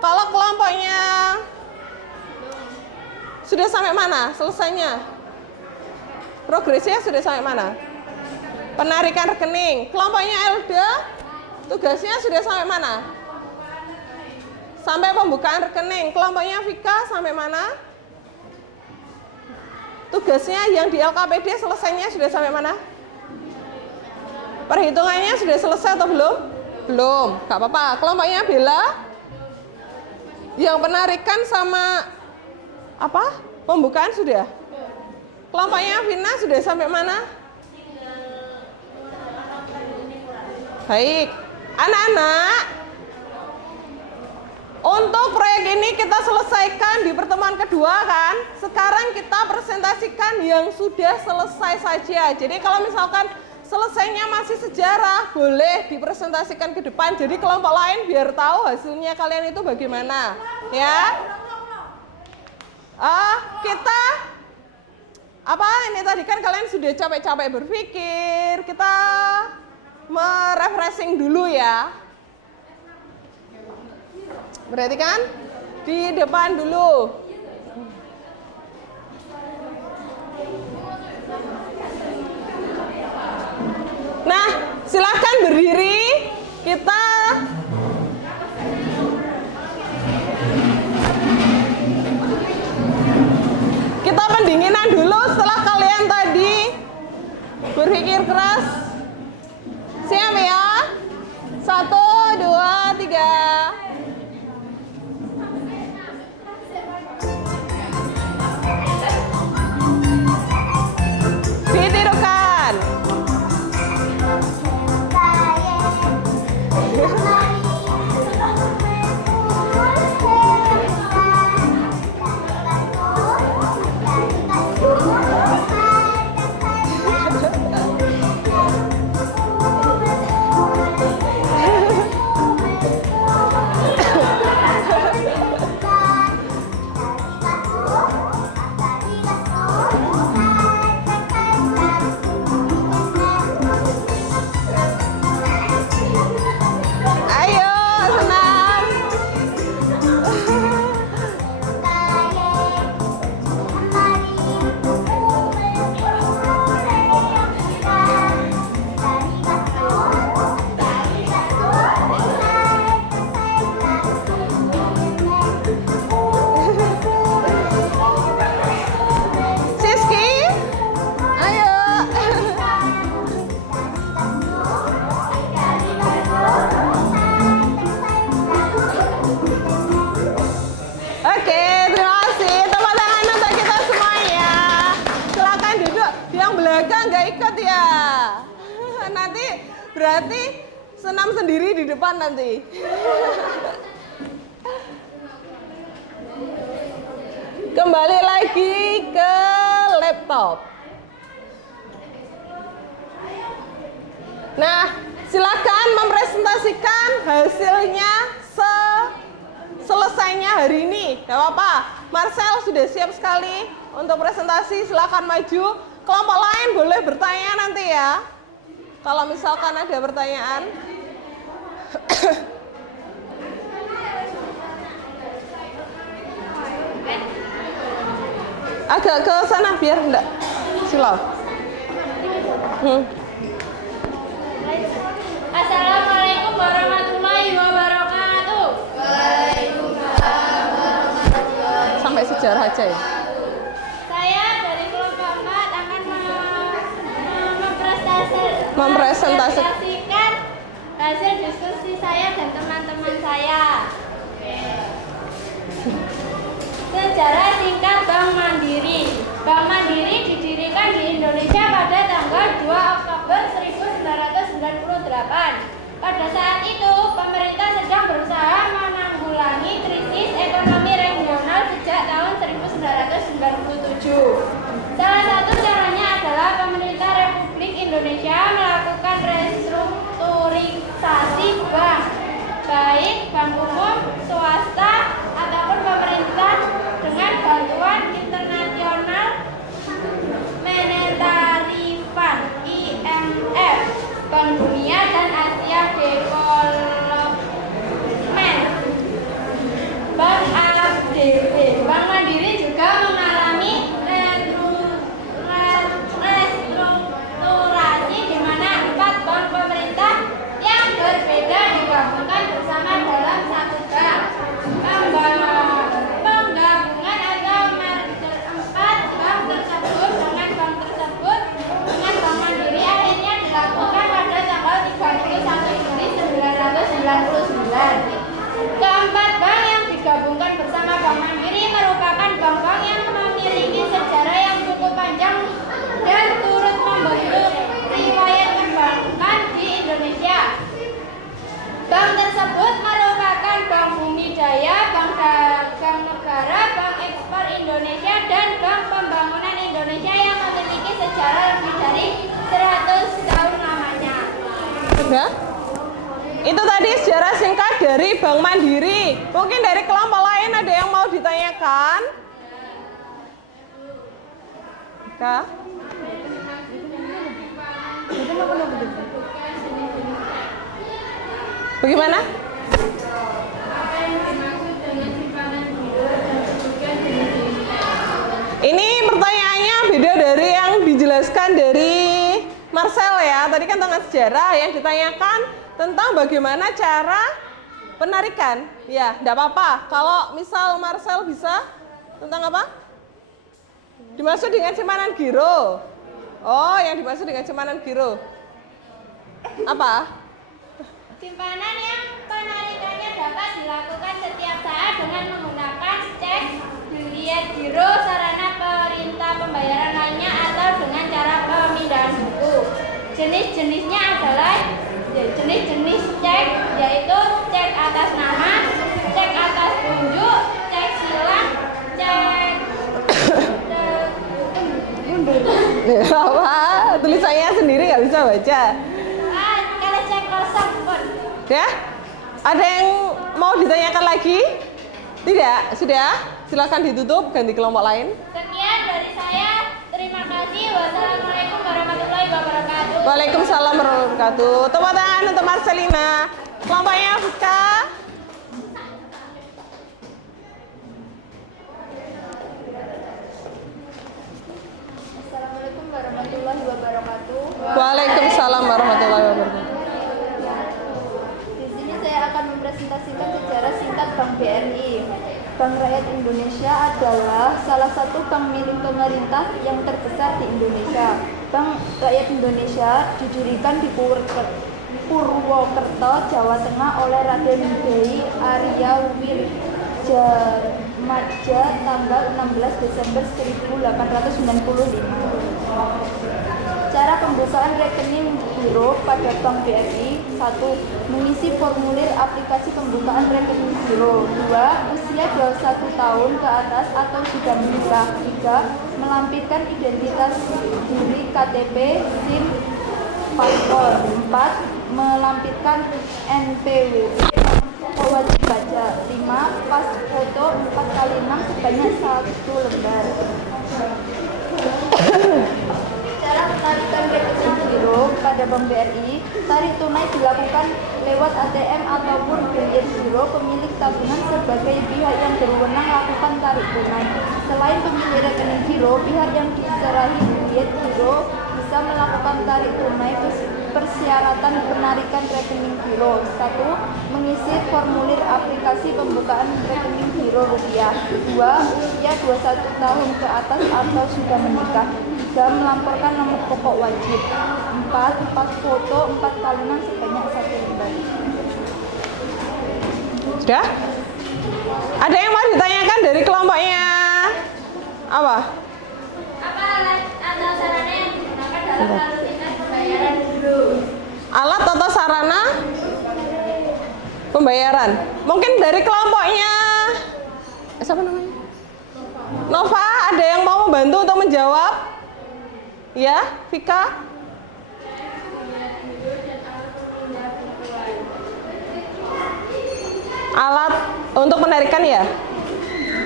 Kalau kelompoknya sudah sampai mana selesainya? Progresnya sudah sampai mana? Penarikan rekening. Kelompoknya Elda, tugasnya sudah sampai mana? Sampai pembukaan rekening. Kelompoknya Vika sampai mana? Tugasnya yang di LKPD selesainya sudah sampai mana? Perhitungannya sudah selesai atau belum? Belum, gak apa-apa. Kelompoknya Bella, yang penarikan sama apa? Pembukaan sudah? Kelompoknya Vina sudah sampai mana? Baik, anak-anak, untuk proyek ini kita selesaikan di pertemuan kedua kan. Sekarang kita presentasikan yang sudah selesai saja. Jadi kalau misalkan selesainya masih sejarah, boleh dipresentasikan ke depan. Jadi kelompok lain biar tahu hasilnya kalian itu bagaimana. Ya. Kita ini tadi kan kalian sudah capek-capek berpikir. Kita merefreshing dulu ya. Berarti kan di depan dulu. Nah, silakan berdiri. Kita pendinginan dulu setelah kalian tadi berpikir keras. Siap ya? 1, 2, 3. Ditirukan. Berarti senam sendiri di depan nanti. Kembali lagi ke laptop. Nah, silakan mempresentasikan hasilnya selesainya hari ini. Gak apa-apa. Marcel sudah siap sekali untuk presentasi. Silakan maju. Kelompok lain boleh bertanya nanti ya. Kalau misalkan ada pertanyaan. Agak ke sana biar enggak silau. Assalamualaikum warahmatullahi wabarakatuh. Waalaikumsalam warahmatullahi. Sampai sejarah aja ya. Saya dari kelompok 4 akan mempresentasikan hasil diskusi saya dan teman-teman saya. Sejarah singkat Bank Mandiri. Bank Mandiri didirikan di Indonesia pada tanggal 2 Oktober 1998. Pada saat itu, pemerintah sedang berusaha menanggulangi krisis ekonomi regional sejak tahun 1997. Salah satu caranya adalah pemerintah Republik Indonesia melakukan restrukturisasi bank, baik bank umum, swasta, ataupun pemerintah dengan bantuan internasional Monetary Fund (IMF), Bank Dunia dan Asia Development Bank (ADB). Bank Mandiri juga mengalami restrukturasi di mana 4 bank pemerintah yang berbeda digabungkan bersama dalam satu bank. Penggabungan atau merger 4 bank tersebut dengan bank Mandiri akhirnya dilakukan pada tanggal 31 Juli 1999. Keempat bank yang digabungkan bersama Bank Mandiri merupakan bank-bank yang memiliki sejarah yang cukup panjang dan turut membentuk riwayat perbankan di Indonesia. Bank tersebut merupakan Bank Bumi Jaya, Bank Dagang Negara, Bank Ekspor Indonesia, dan Bank Pembangunan Indonesia yang memiliki sejarah lebih dari 100 tahun lamanya. Sudah? Itu tadi sejarah singkat dari Bank Mandiri. Mungkin dari kelompok lain ada yang mau ditanyakan? Kak? Bagaimana? Ini pertanyaannya beda dari yang dijelaskan dari Marcel ya. Tadi kan tentang sejarah, yang ditanyakan tentang bagaimana cara penarikan. Ya, enggak apa-apa. Kalau misal Marcel bisa tentang apa? Dimaksud dengan simpanan giro. Oh, yang dimaksud dengan simpanan giro. Apa? Simpanan yang penarikannya dapat dilakukan setiap saat dengan menggunakan cek, biliet, giro, sarana perintah pembayaran lainnya, atau dengan cara pemindahan buku. Jenis-jenisnya adalah jenis-jenis cek, yaitu cek atas nama, cek atas unjuk, cek silang, cek Apa? Tulisannya sendiri nggak bisa baca. kalau cek kosong pun. Ya? Ada yang mau ditanyakan lagi? Tidak? Sudah? Silakan ditutup, ganti kelompok lain. Sekian dari saya. Terima kasih. Wassalamualaikum warahmatullahi wabarakatuh. Waalaikumsalam warahmatullahi wabarakatuh. Tepuk tangan untuk Marcelina. Kelompoknya Fuska. Assalamualaikum warahmatullahi wabarakatuh. Waalaikumsalam warahmatullahi wabarakatuh. Di sini saya akan mempresentasikan sejarah singkat Bank BRI. Bank Rakyat Indonesia adalah salah satu bank milik pemerintah yang terbesar di Indonesia. Bank Rakyat Indonesia didirikan di Purwokerto, Jawa Tengah oleh Raden Dai Arya Wijatmadja tanggal 16 Desember 1895. Cara pembukaan rekening giro pada Bank BRI 1. Mengisi formulir aplikasi pembukaan rekening giro. 2. Usia 21 tahun ke atas atau sudah menikah. 3. Melampirkan identitas diri KTP, SIM, paspor. 4. Melampirkan NPWP wajib pajak. 5. Pas foto 4x6 sebanyak 1 lembar. Cara menarikan rekening giro pada Bank BRI, tarik tunai dilakukan lewat ATM ataupun built-in giro. Pemilik tabungan sebagai pihak yang berwenang lakukan tarik tunai. Selain pemilik rekening giro, pihak yang diserahi duit giro bisa melakukan tarik tunai. Persyaratan penarikan rekening giro: 1. Mengisi formulir aplikasi pembukaan rekening giro rupiah. 2. Usia 21 tahun ke atas atau sudah menikah. 3. Melaporkan nomor pokok wajib. 4. Pas foto 4x6 sebanyak 1 lembar. Sudah? Ada yang mau ditanyakan dari kelompoknya? Apa? Apa alat atau sarana yang digunakan dalam lalu lintas pembayaran giro? Alat atau sarana pembayaran. Mungkin dari kelompoknya siapa namanya? Nova, ada yang mau membantu untuk menjawab? Ya, Vika? Alat untuk menarikan ya?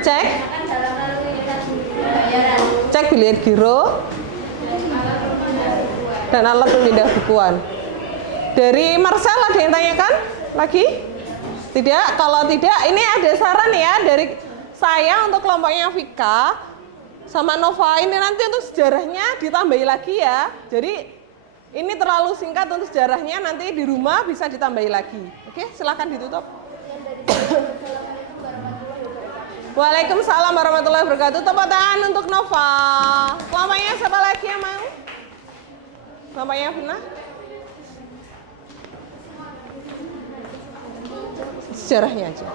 Cek. Cek bilet giro dan alat pemindah bukuan. Dari Marcel ada yang tanyakan lagi? Tidak? Kalau tidak, ini ada saran ya dari saya untuk kelompoknya Vika sama Nova. Ini nanti untuk sejarahnya ditambahi lagi ya. Jadi ini terlalu singkat untuk sejarahnya, nanti di rumah bisa ditambahi lagi. Oke, silakan ditutup. Waalaikumsalam warahmatullahi wabarakatuh. Tepuk tangan untuk Nova. Kelompoknya siapa lagi yang mau? Kelompoknya Vina? Sejarahnya aja.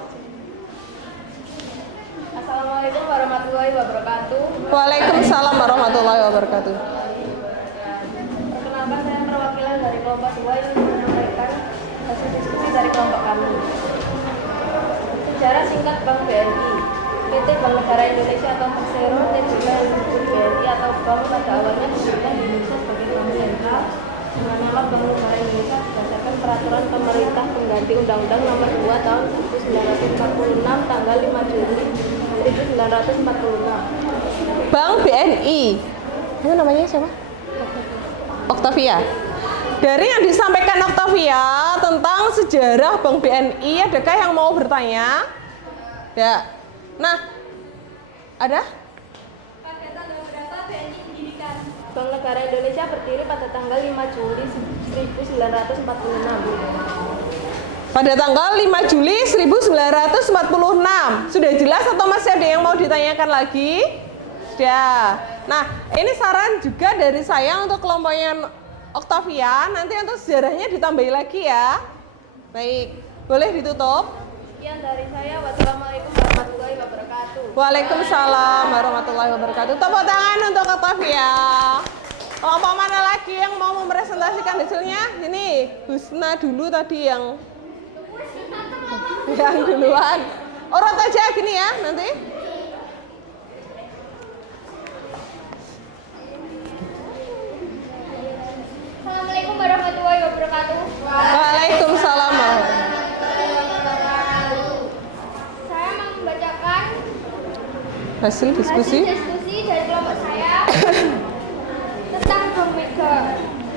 Assalamualaikum warahmatullahi wabarakatuh. Waalaikumsalam warahmatullahi wabarakatuh. Perkenalkan, saya perwakilan dari kelompok 2 yang menyampaikan hasil diskusi dari kelompok kami. Sejarah singkat Bank BRI. PT Bank Negara Indonesia atau Persero, juga disebut BRI atau Bank, pada awalnya didirikan di Indonesia sebagai bank sentral dengan nama Bank Negara Indonesia berdasarkan peraturan pemerintah pengganti Undang-Undang Nomor 2 Tahun 1946 tanggal 5 Juli 1946. Bank BNI. Ini namanya siapa? Octavia. Dari yang disampaikan Octavia tentang sejarah Bank BNI, adakah yang mau bertanya? Ya. Nah, ada? Pada tanggal berapa BNI didirikan? Bank Negara Indonesia berdiri pada tanggal 5 Juli 1946. Pada tanggal 5 Juli 1946. Sudah jelas atau masih ada yang mau ditanyakan lagi? Sudah. Nah, ini saran juga dari saya untuk kelompoknya Octavia. Nanti untuk sejarahnya ditambahi lagi ya. Baik, boleh ditutup? Sekian dari saya. Wassalamualaikum warahmatullahi wabarakatuh. Waalaikumsalam warahmatullahi wabarakatuh. Tepuk tangan untuk Octavia. Kelompok mana lagi yang mau mempresentasikan hasilnya? Ini Husna dulu tadi yang duluan. Urut aja gini ya nanti. Assalamualaikum warahmatullahi wabarakatuh. Waalaikumsalam. Saya mau membacakan Hasil diskusi. hasil diskusi dari kelompok saya tentang Bank Mega.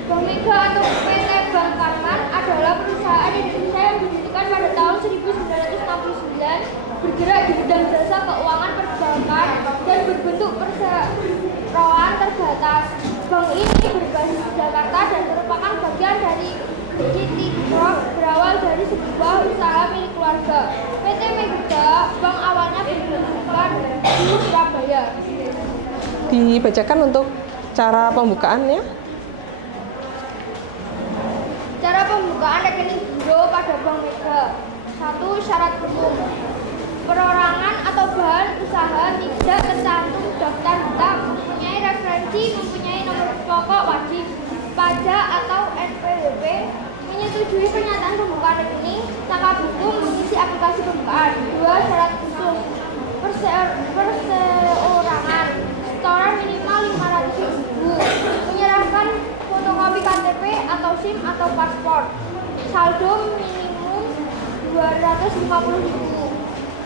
Bank Mega atau PT Bank Karman adalah perusahaan Indonesia yang didirikan pada tahun 1969, bergerak di bidang jasa keuangan perbankan dan berbentuk perseroan terbatas. Bank ini berbasis di Jakarta dan merupakan bagian dari Citi Group, berawal dari sebuah usaha milik keluarga. PT Mega Bank awalnya didirikan di Surabaya. Dibacakan untuk cara pembukaannya. Cara pembukaan rekening giro pada Bank Mega. 1. Syarat umum. Perorangan atau bahan usaha tidak tercantum daftar hitam, mempunyai referensi, mempunyai nomor pokok wajib pajak atau NPWP, menyetujui menyetujui pernyataan pembukaan rekening, maka buku mengisi aplikasi pembukaan. 2. Syarat khusus perseorangan, setoran minimal 500.000, menyerahkan fotokopi KTP atau SIM atau paspor, saldo minimum 250.000.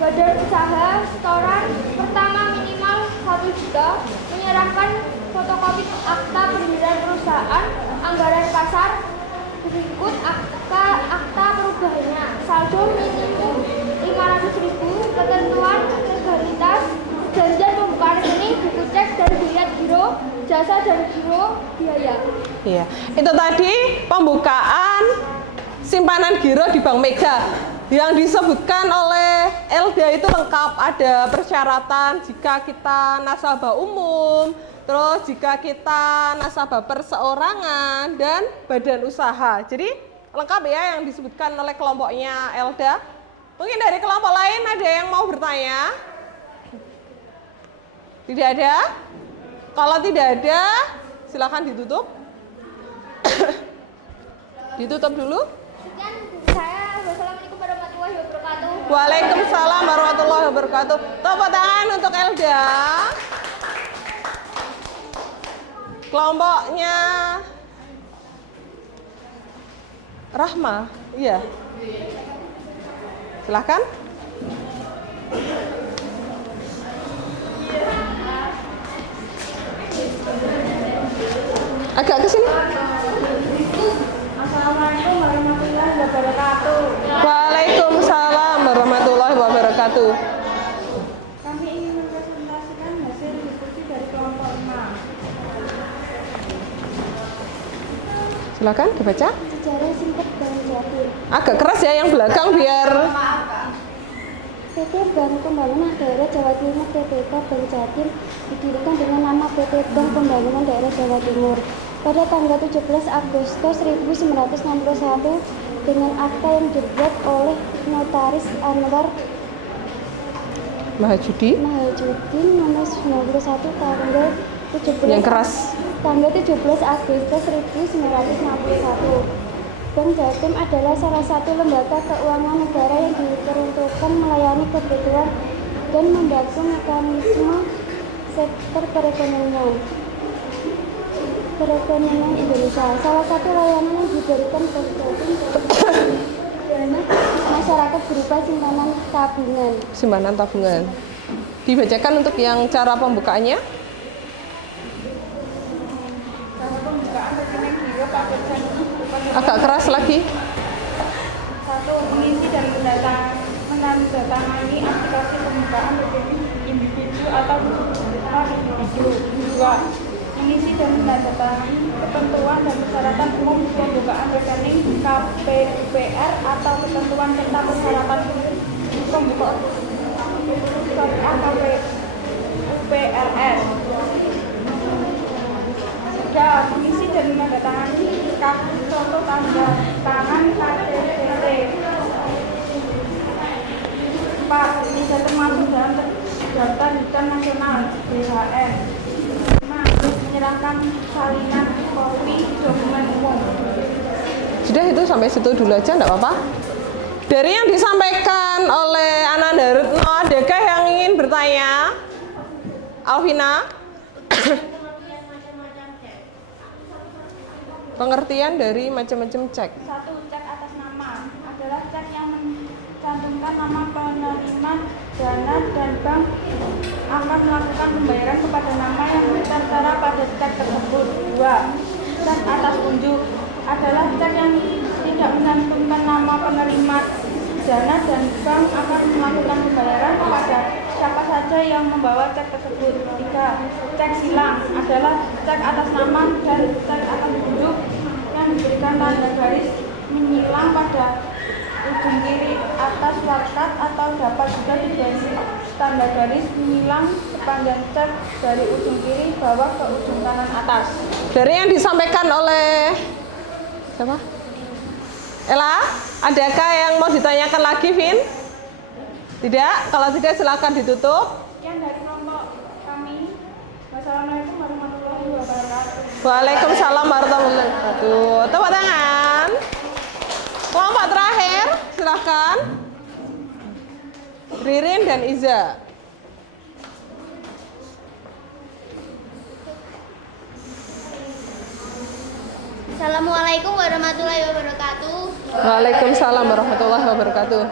Badan usaha, setoran pertama minimal 1 juta, menyerahkan fotokopi akta pendirian perusahaan, anggaran kasar, berikut akta perubahannya, saldo minimum 500.000, ketentuan legalitas, janjian pembukaan rekening, buku cek dan bilet giro, jasa dan giro biaya. Iya, itu tadi pembukaan simpanan giro di Bank Mega. Yang disebutkan oleh Elda itu lengkap, ada persyaratan jika kita nasabah umum, terus jika kita nasabah perseorangan dan badan usaha. Jadi lengkap ya yang disebutkan oleh kelompoknya Elda. Mungkin dari kelompok lain ada yang mau bertanya? Tidak ada? Kalau tidak ada, silakan ditutup. Ditutup dulu. Sekian saya. Wassalamualaikum warahmatullahi wabarakatuh. Waalaikumsalam warahmatullahi wabarakatuh. Tepuk tangan untuk Elda. Kelompoknya Rahma, iya. Silakan. Agak ke sini. Assalamualaikum warahmatullahi wabarakatuh. Waalaikumsalam warahmatullahi wabarakatuh. Kami ingin mempresentasikan hasil diskusi dari kelompok 6. Silakan dibaca. Sejarah singkat Bank Jatim. Agak keras ya yang belakang biar PT Bank Pembangunan Daerah Jawa Timur (PBK) Bank Jatim didirikan dengan nama PT Bank Pembangunan Daerah Jawa Timur pada tanggal 17 Agustus 1961 dengan akta yang dibuat oleh Notaris Anwar Mahajudi nomor 91 tanggal 17 yang keras. Tanggal 17 Agustus 1961. Bank Jatim adalah salah satu lembaga keuangan negara yang diperuntukkan melayani kebutuhan dan membantu mekanisme sektor perekonomian Indonesia. Salah satu layanan yang diberikan Bank Jatim dana masyarakat berupa simpanan tabungan. Dibacakan untuk yang cara pembukaannya. Agak keras lagi. 1. Mengisi dan menandatangani aplikasi pembukaan rekening individu atau individu. 2. Mengisi dan menandatangani ketentuan dan persyaratan umum pembukaan rekening KPUPR atau ketentuan tentang persyaratan pembukaan KPUPRS. 3. Mengisi dan menandatangani kartu contoh tanda tangan KTPT. 4. Tidak termasuk dalam daftar hutan nasional BHN. 5. Menyerahkan salinan kopi dokumen umum. Sudah, itu sampai situ dulu aja, enggak apa-apa. Dari yang disampaikan oleh Ananda Retno, adakah yang ingin bertanya? Alvina? Pengertian dari macam-macam cek. 1. Cek atas nama adalah cek yang mencantumkan nama penerima dana dan bank akan melakukan pembayaran kepada nama yang tertera pada cek tersebut. 2. Cek atas unjuk adalah cek yang tidak mencantumkan nama penerima dana dan bank akan melakukan pembayaran kepada siapa saja yang membawa cek tersebut. 3. Cek silang adalah cek atas nama dan cek atas unjuk yang diberikan tanda garis menyilang pada ujung kiri atas plakat atau dapat juga diganti tanda garis menyilang sepanjang cek dari ujung kiri bawah ke ujung kanan atas. Dari yang disampaikan oleh siapa? Ella, adakah yang mau ditanyakan lagi, Vin? Tidak? Kalau tidak silakan ditutup. Yang dari kelompok kami. Wassalamualaikum warahmatullahi wabarakatuh. Waalaikumsalam warahmatullahi wabarakatuh. Tepuk tangan. Kelompok terakhir, silahkan. Ririn dan Iza. Assalamualaikum warahmatullahi wabarakatuh. Waalaikumsalam warahmatullahi wabarakatuh.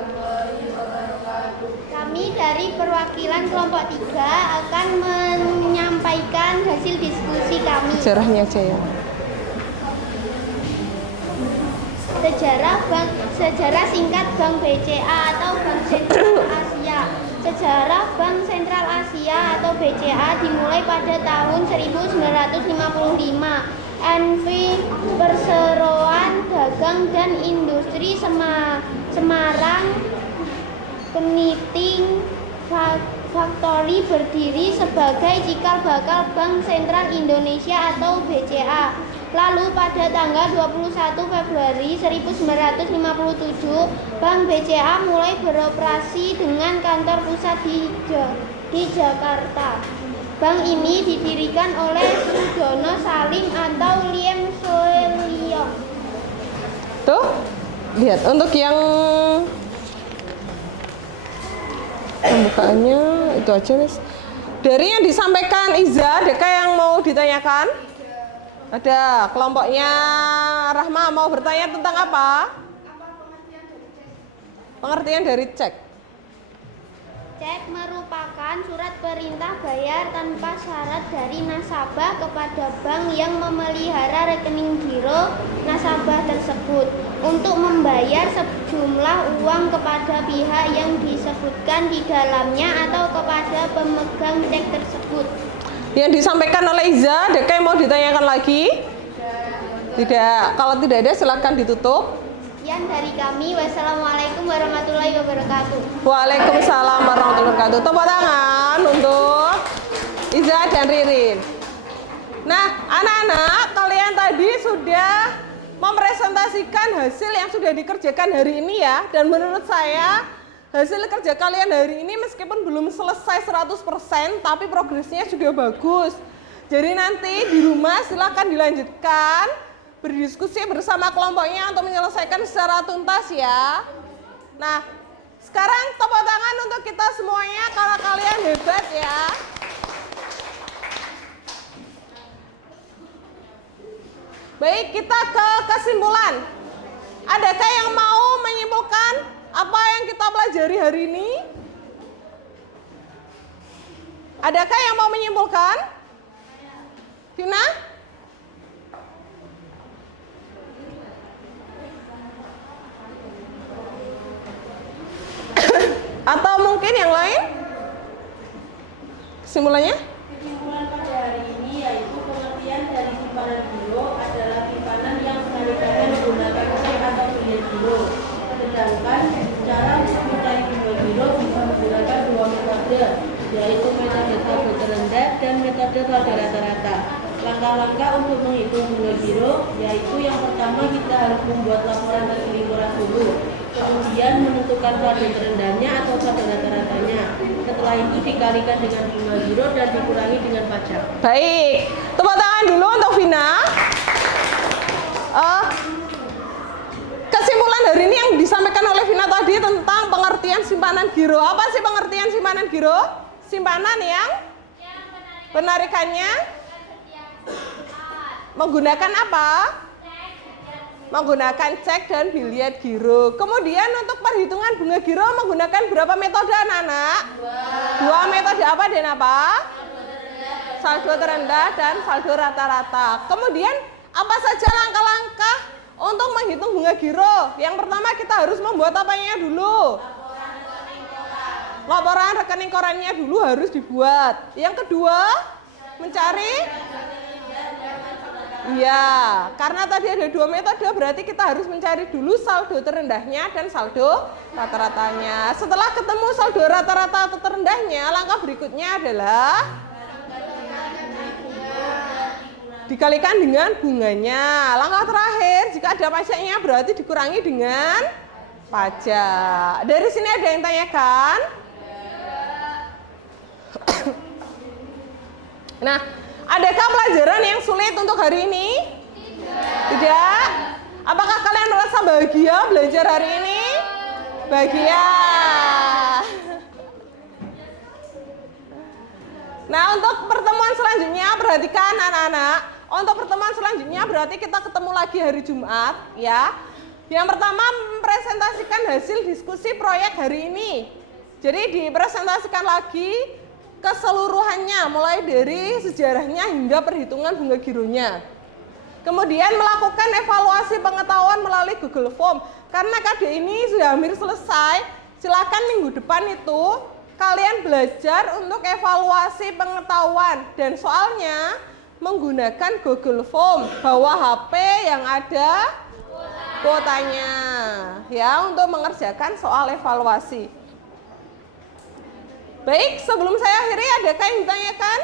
Kami dari perwakilan kelompok 3 akan menyampaikan hasil diskusi kami. Sejarahnya aja ya. Sejarah singkat Bank BCA atau Bank Sentral Asia. Sejarah Bank Sentral Asia atau BCA dimulai pada tahun 1955. NV Perseroan Dagang dan Industri Semarang Knitting Factory berdiri sebagai cikal bakal Bank Sentral Indonesia atau BCA. Lalu pada tanggal 21 Februari 1957, Bank BCA mulai beroperasi dengan kantor pusat di Jakarta. Bank ini didirikan oleh Sudono Salim atau Liem Soe Liong. Tuh, lihat untuk yang pembukaannya itu aja, Miss. Dari yang disampaikan Iza, adakah yang mau ditanyakan? Ada. Kelompoknya Rahma mau bertanya tentang apa? Pengertian dari cek. Cek merupakan surat perintah bayar tanpa syarat dari nasabah kepada bank yang memelihara rekening giro nasabah tersebut untuk membayar sejumlah uang kepada pihak yang disebutkan di dalamnya atau kepada pemegang cek tersebut. Yang disampaikan oleh Iza, adakah yang mau ditanyakan lagi? Tidak. Kalau tidak ada, silakan ditutup. Sekian dari kami. Wassalamualaikum warahmatullahi wabarakatuh. Waalaikumsalam warahmatullahi wabarakatuh. Tepuk tangan untuk Iza dan Ririn. Nah, anak-anak, kalian tadi sudah mempresentasikan hasil yang sudah dikerjakan hari ini ya. Dan menurut saya, hasil kerja kalian hari ini meskipun belum selesai 100%, tapi progresnya sudah bagus. Jadi nanti di rumah silakan dilanjutkan, berdiskusi bersama kelompoknya untuk menyelesaikan secara tuntas ya. Nah, sekarang tepuk tangan untuk kita semuanya karena kalian hebat ya. Baik, kita ke kesimpulan. Adakah yang mau menyimpulkan apa yang kita pelajari hari ini? Adakah yang mau menyimpulkan? Vina? Atau mungkin yang lain? Kesimpulannya? Kesimpulan pada hari ini yaitu pengertian dari simpanan giro adalah simpanan yang penarikannya menggunakan cek atau bilet giro. Sedangkan cara untuk mencari bunga giro bisa menggunakan dua metode, yaitu metode saldo terendah dan metode saldo rata-rata. Langkah-langkah untuk menghitung bunga giro yaitu yang pertama kita harus membuat laporan rekening koran dulu, kemudian menentukan saldo terendahnya atau saldo rata-ratanya. Setelah itu dikalikan dengan bunga giro dan dikurangi dengan pajak. Baik, tepuk tangan dulu untuk Vina. Kesimpulan hari ini yang disampaikan oleh Vina tadi tentang pengertian simpanan giro. Apa sih pengertian simpanan giro? Simpanan yang penarikannya menggunakan apa? Menggunakan cek dan bilet giro. Kemudian untuk perhitungan bunga giro menggunakan berapa metode anak-anak? Dua metode apa dan apa? Saldo terendah dan saldo rata-rata. Kemudian apa saja langkah-langkah untuk menghitung bunga giro? Yang pertama kita harus membuat apanya dulu? Laporan rekening korannya dulu harus dibuat. Yang kedua, mencari? Iya, karena tadi ada dua metode, berarti kita harus mencari dulu saldo terendahnya dan saldo rata-ratanya. Setelah ketemu saldo rata-rata atau terendahnya, langkah berikutnya adalah dikalikan dengan bunganya. Langkah terakhir, jika ada pajaknya berarti dikurangi dengan pajak. Dari sini ada yang tanyakan? Nah, adakah pelajaran yang sulit untuk hari ini? Tidak. Apakah kalian merasa bahagia belajar hari ini? Bahagia. Nah, untuk pertemuan selanjutnya perhatikan anak-anak. Untuk pertemuan selanjutnya berarti kita ketemu lagi hari Jumat ya. Yang pertama mempresentasikan hasil diskusi proyek hari ini. Jadi dipresentasikan lagi keseluruhannya mulai dari sejarahnya hingga perhitungan bunga gironya. Kemudian melakukan evaluasi pengetahuan melalui Google Form. Karena KD ini sudah hampir selesai, silakan minggu depan itu kalian belajar untuk evaluasi pengetahuan dan soalnya menggunakan Google Form, bawa HP yang ada kuotanya ya untuk mengerjakan soal evaluasi. Baik, sebelum saya akhiri adakah yang ditanyakan?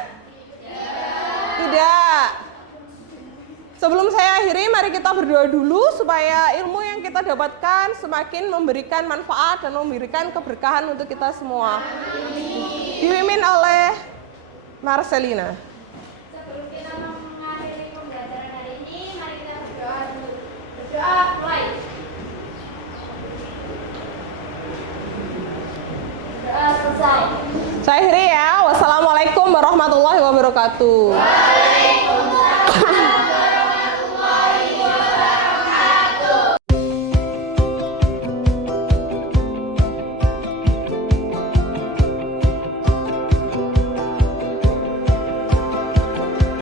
Tidak. Sebelum saya akhiri, mari kita berdoa dulu supaya ilmu yang kita dapatkan semakin memberikan manfaat dan memberikan keberkahan untuk kita semua. Dipimpin oleh Marcelina. Sebelum kita mengakhiri pembelajaran hari ini, mari kita berdoa dulu. Berdoa mulai. Berdoa selesai. Saya akhiri ya. Wassalamualaikum warahmatullahi wabarakatuh.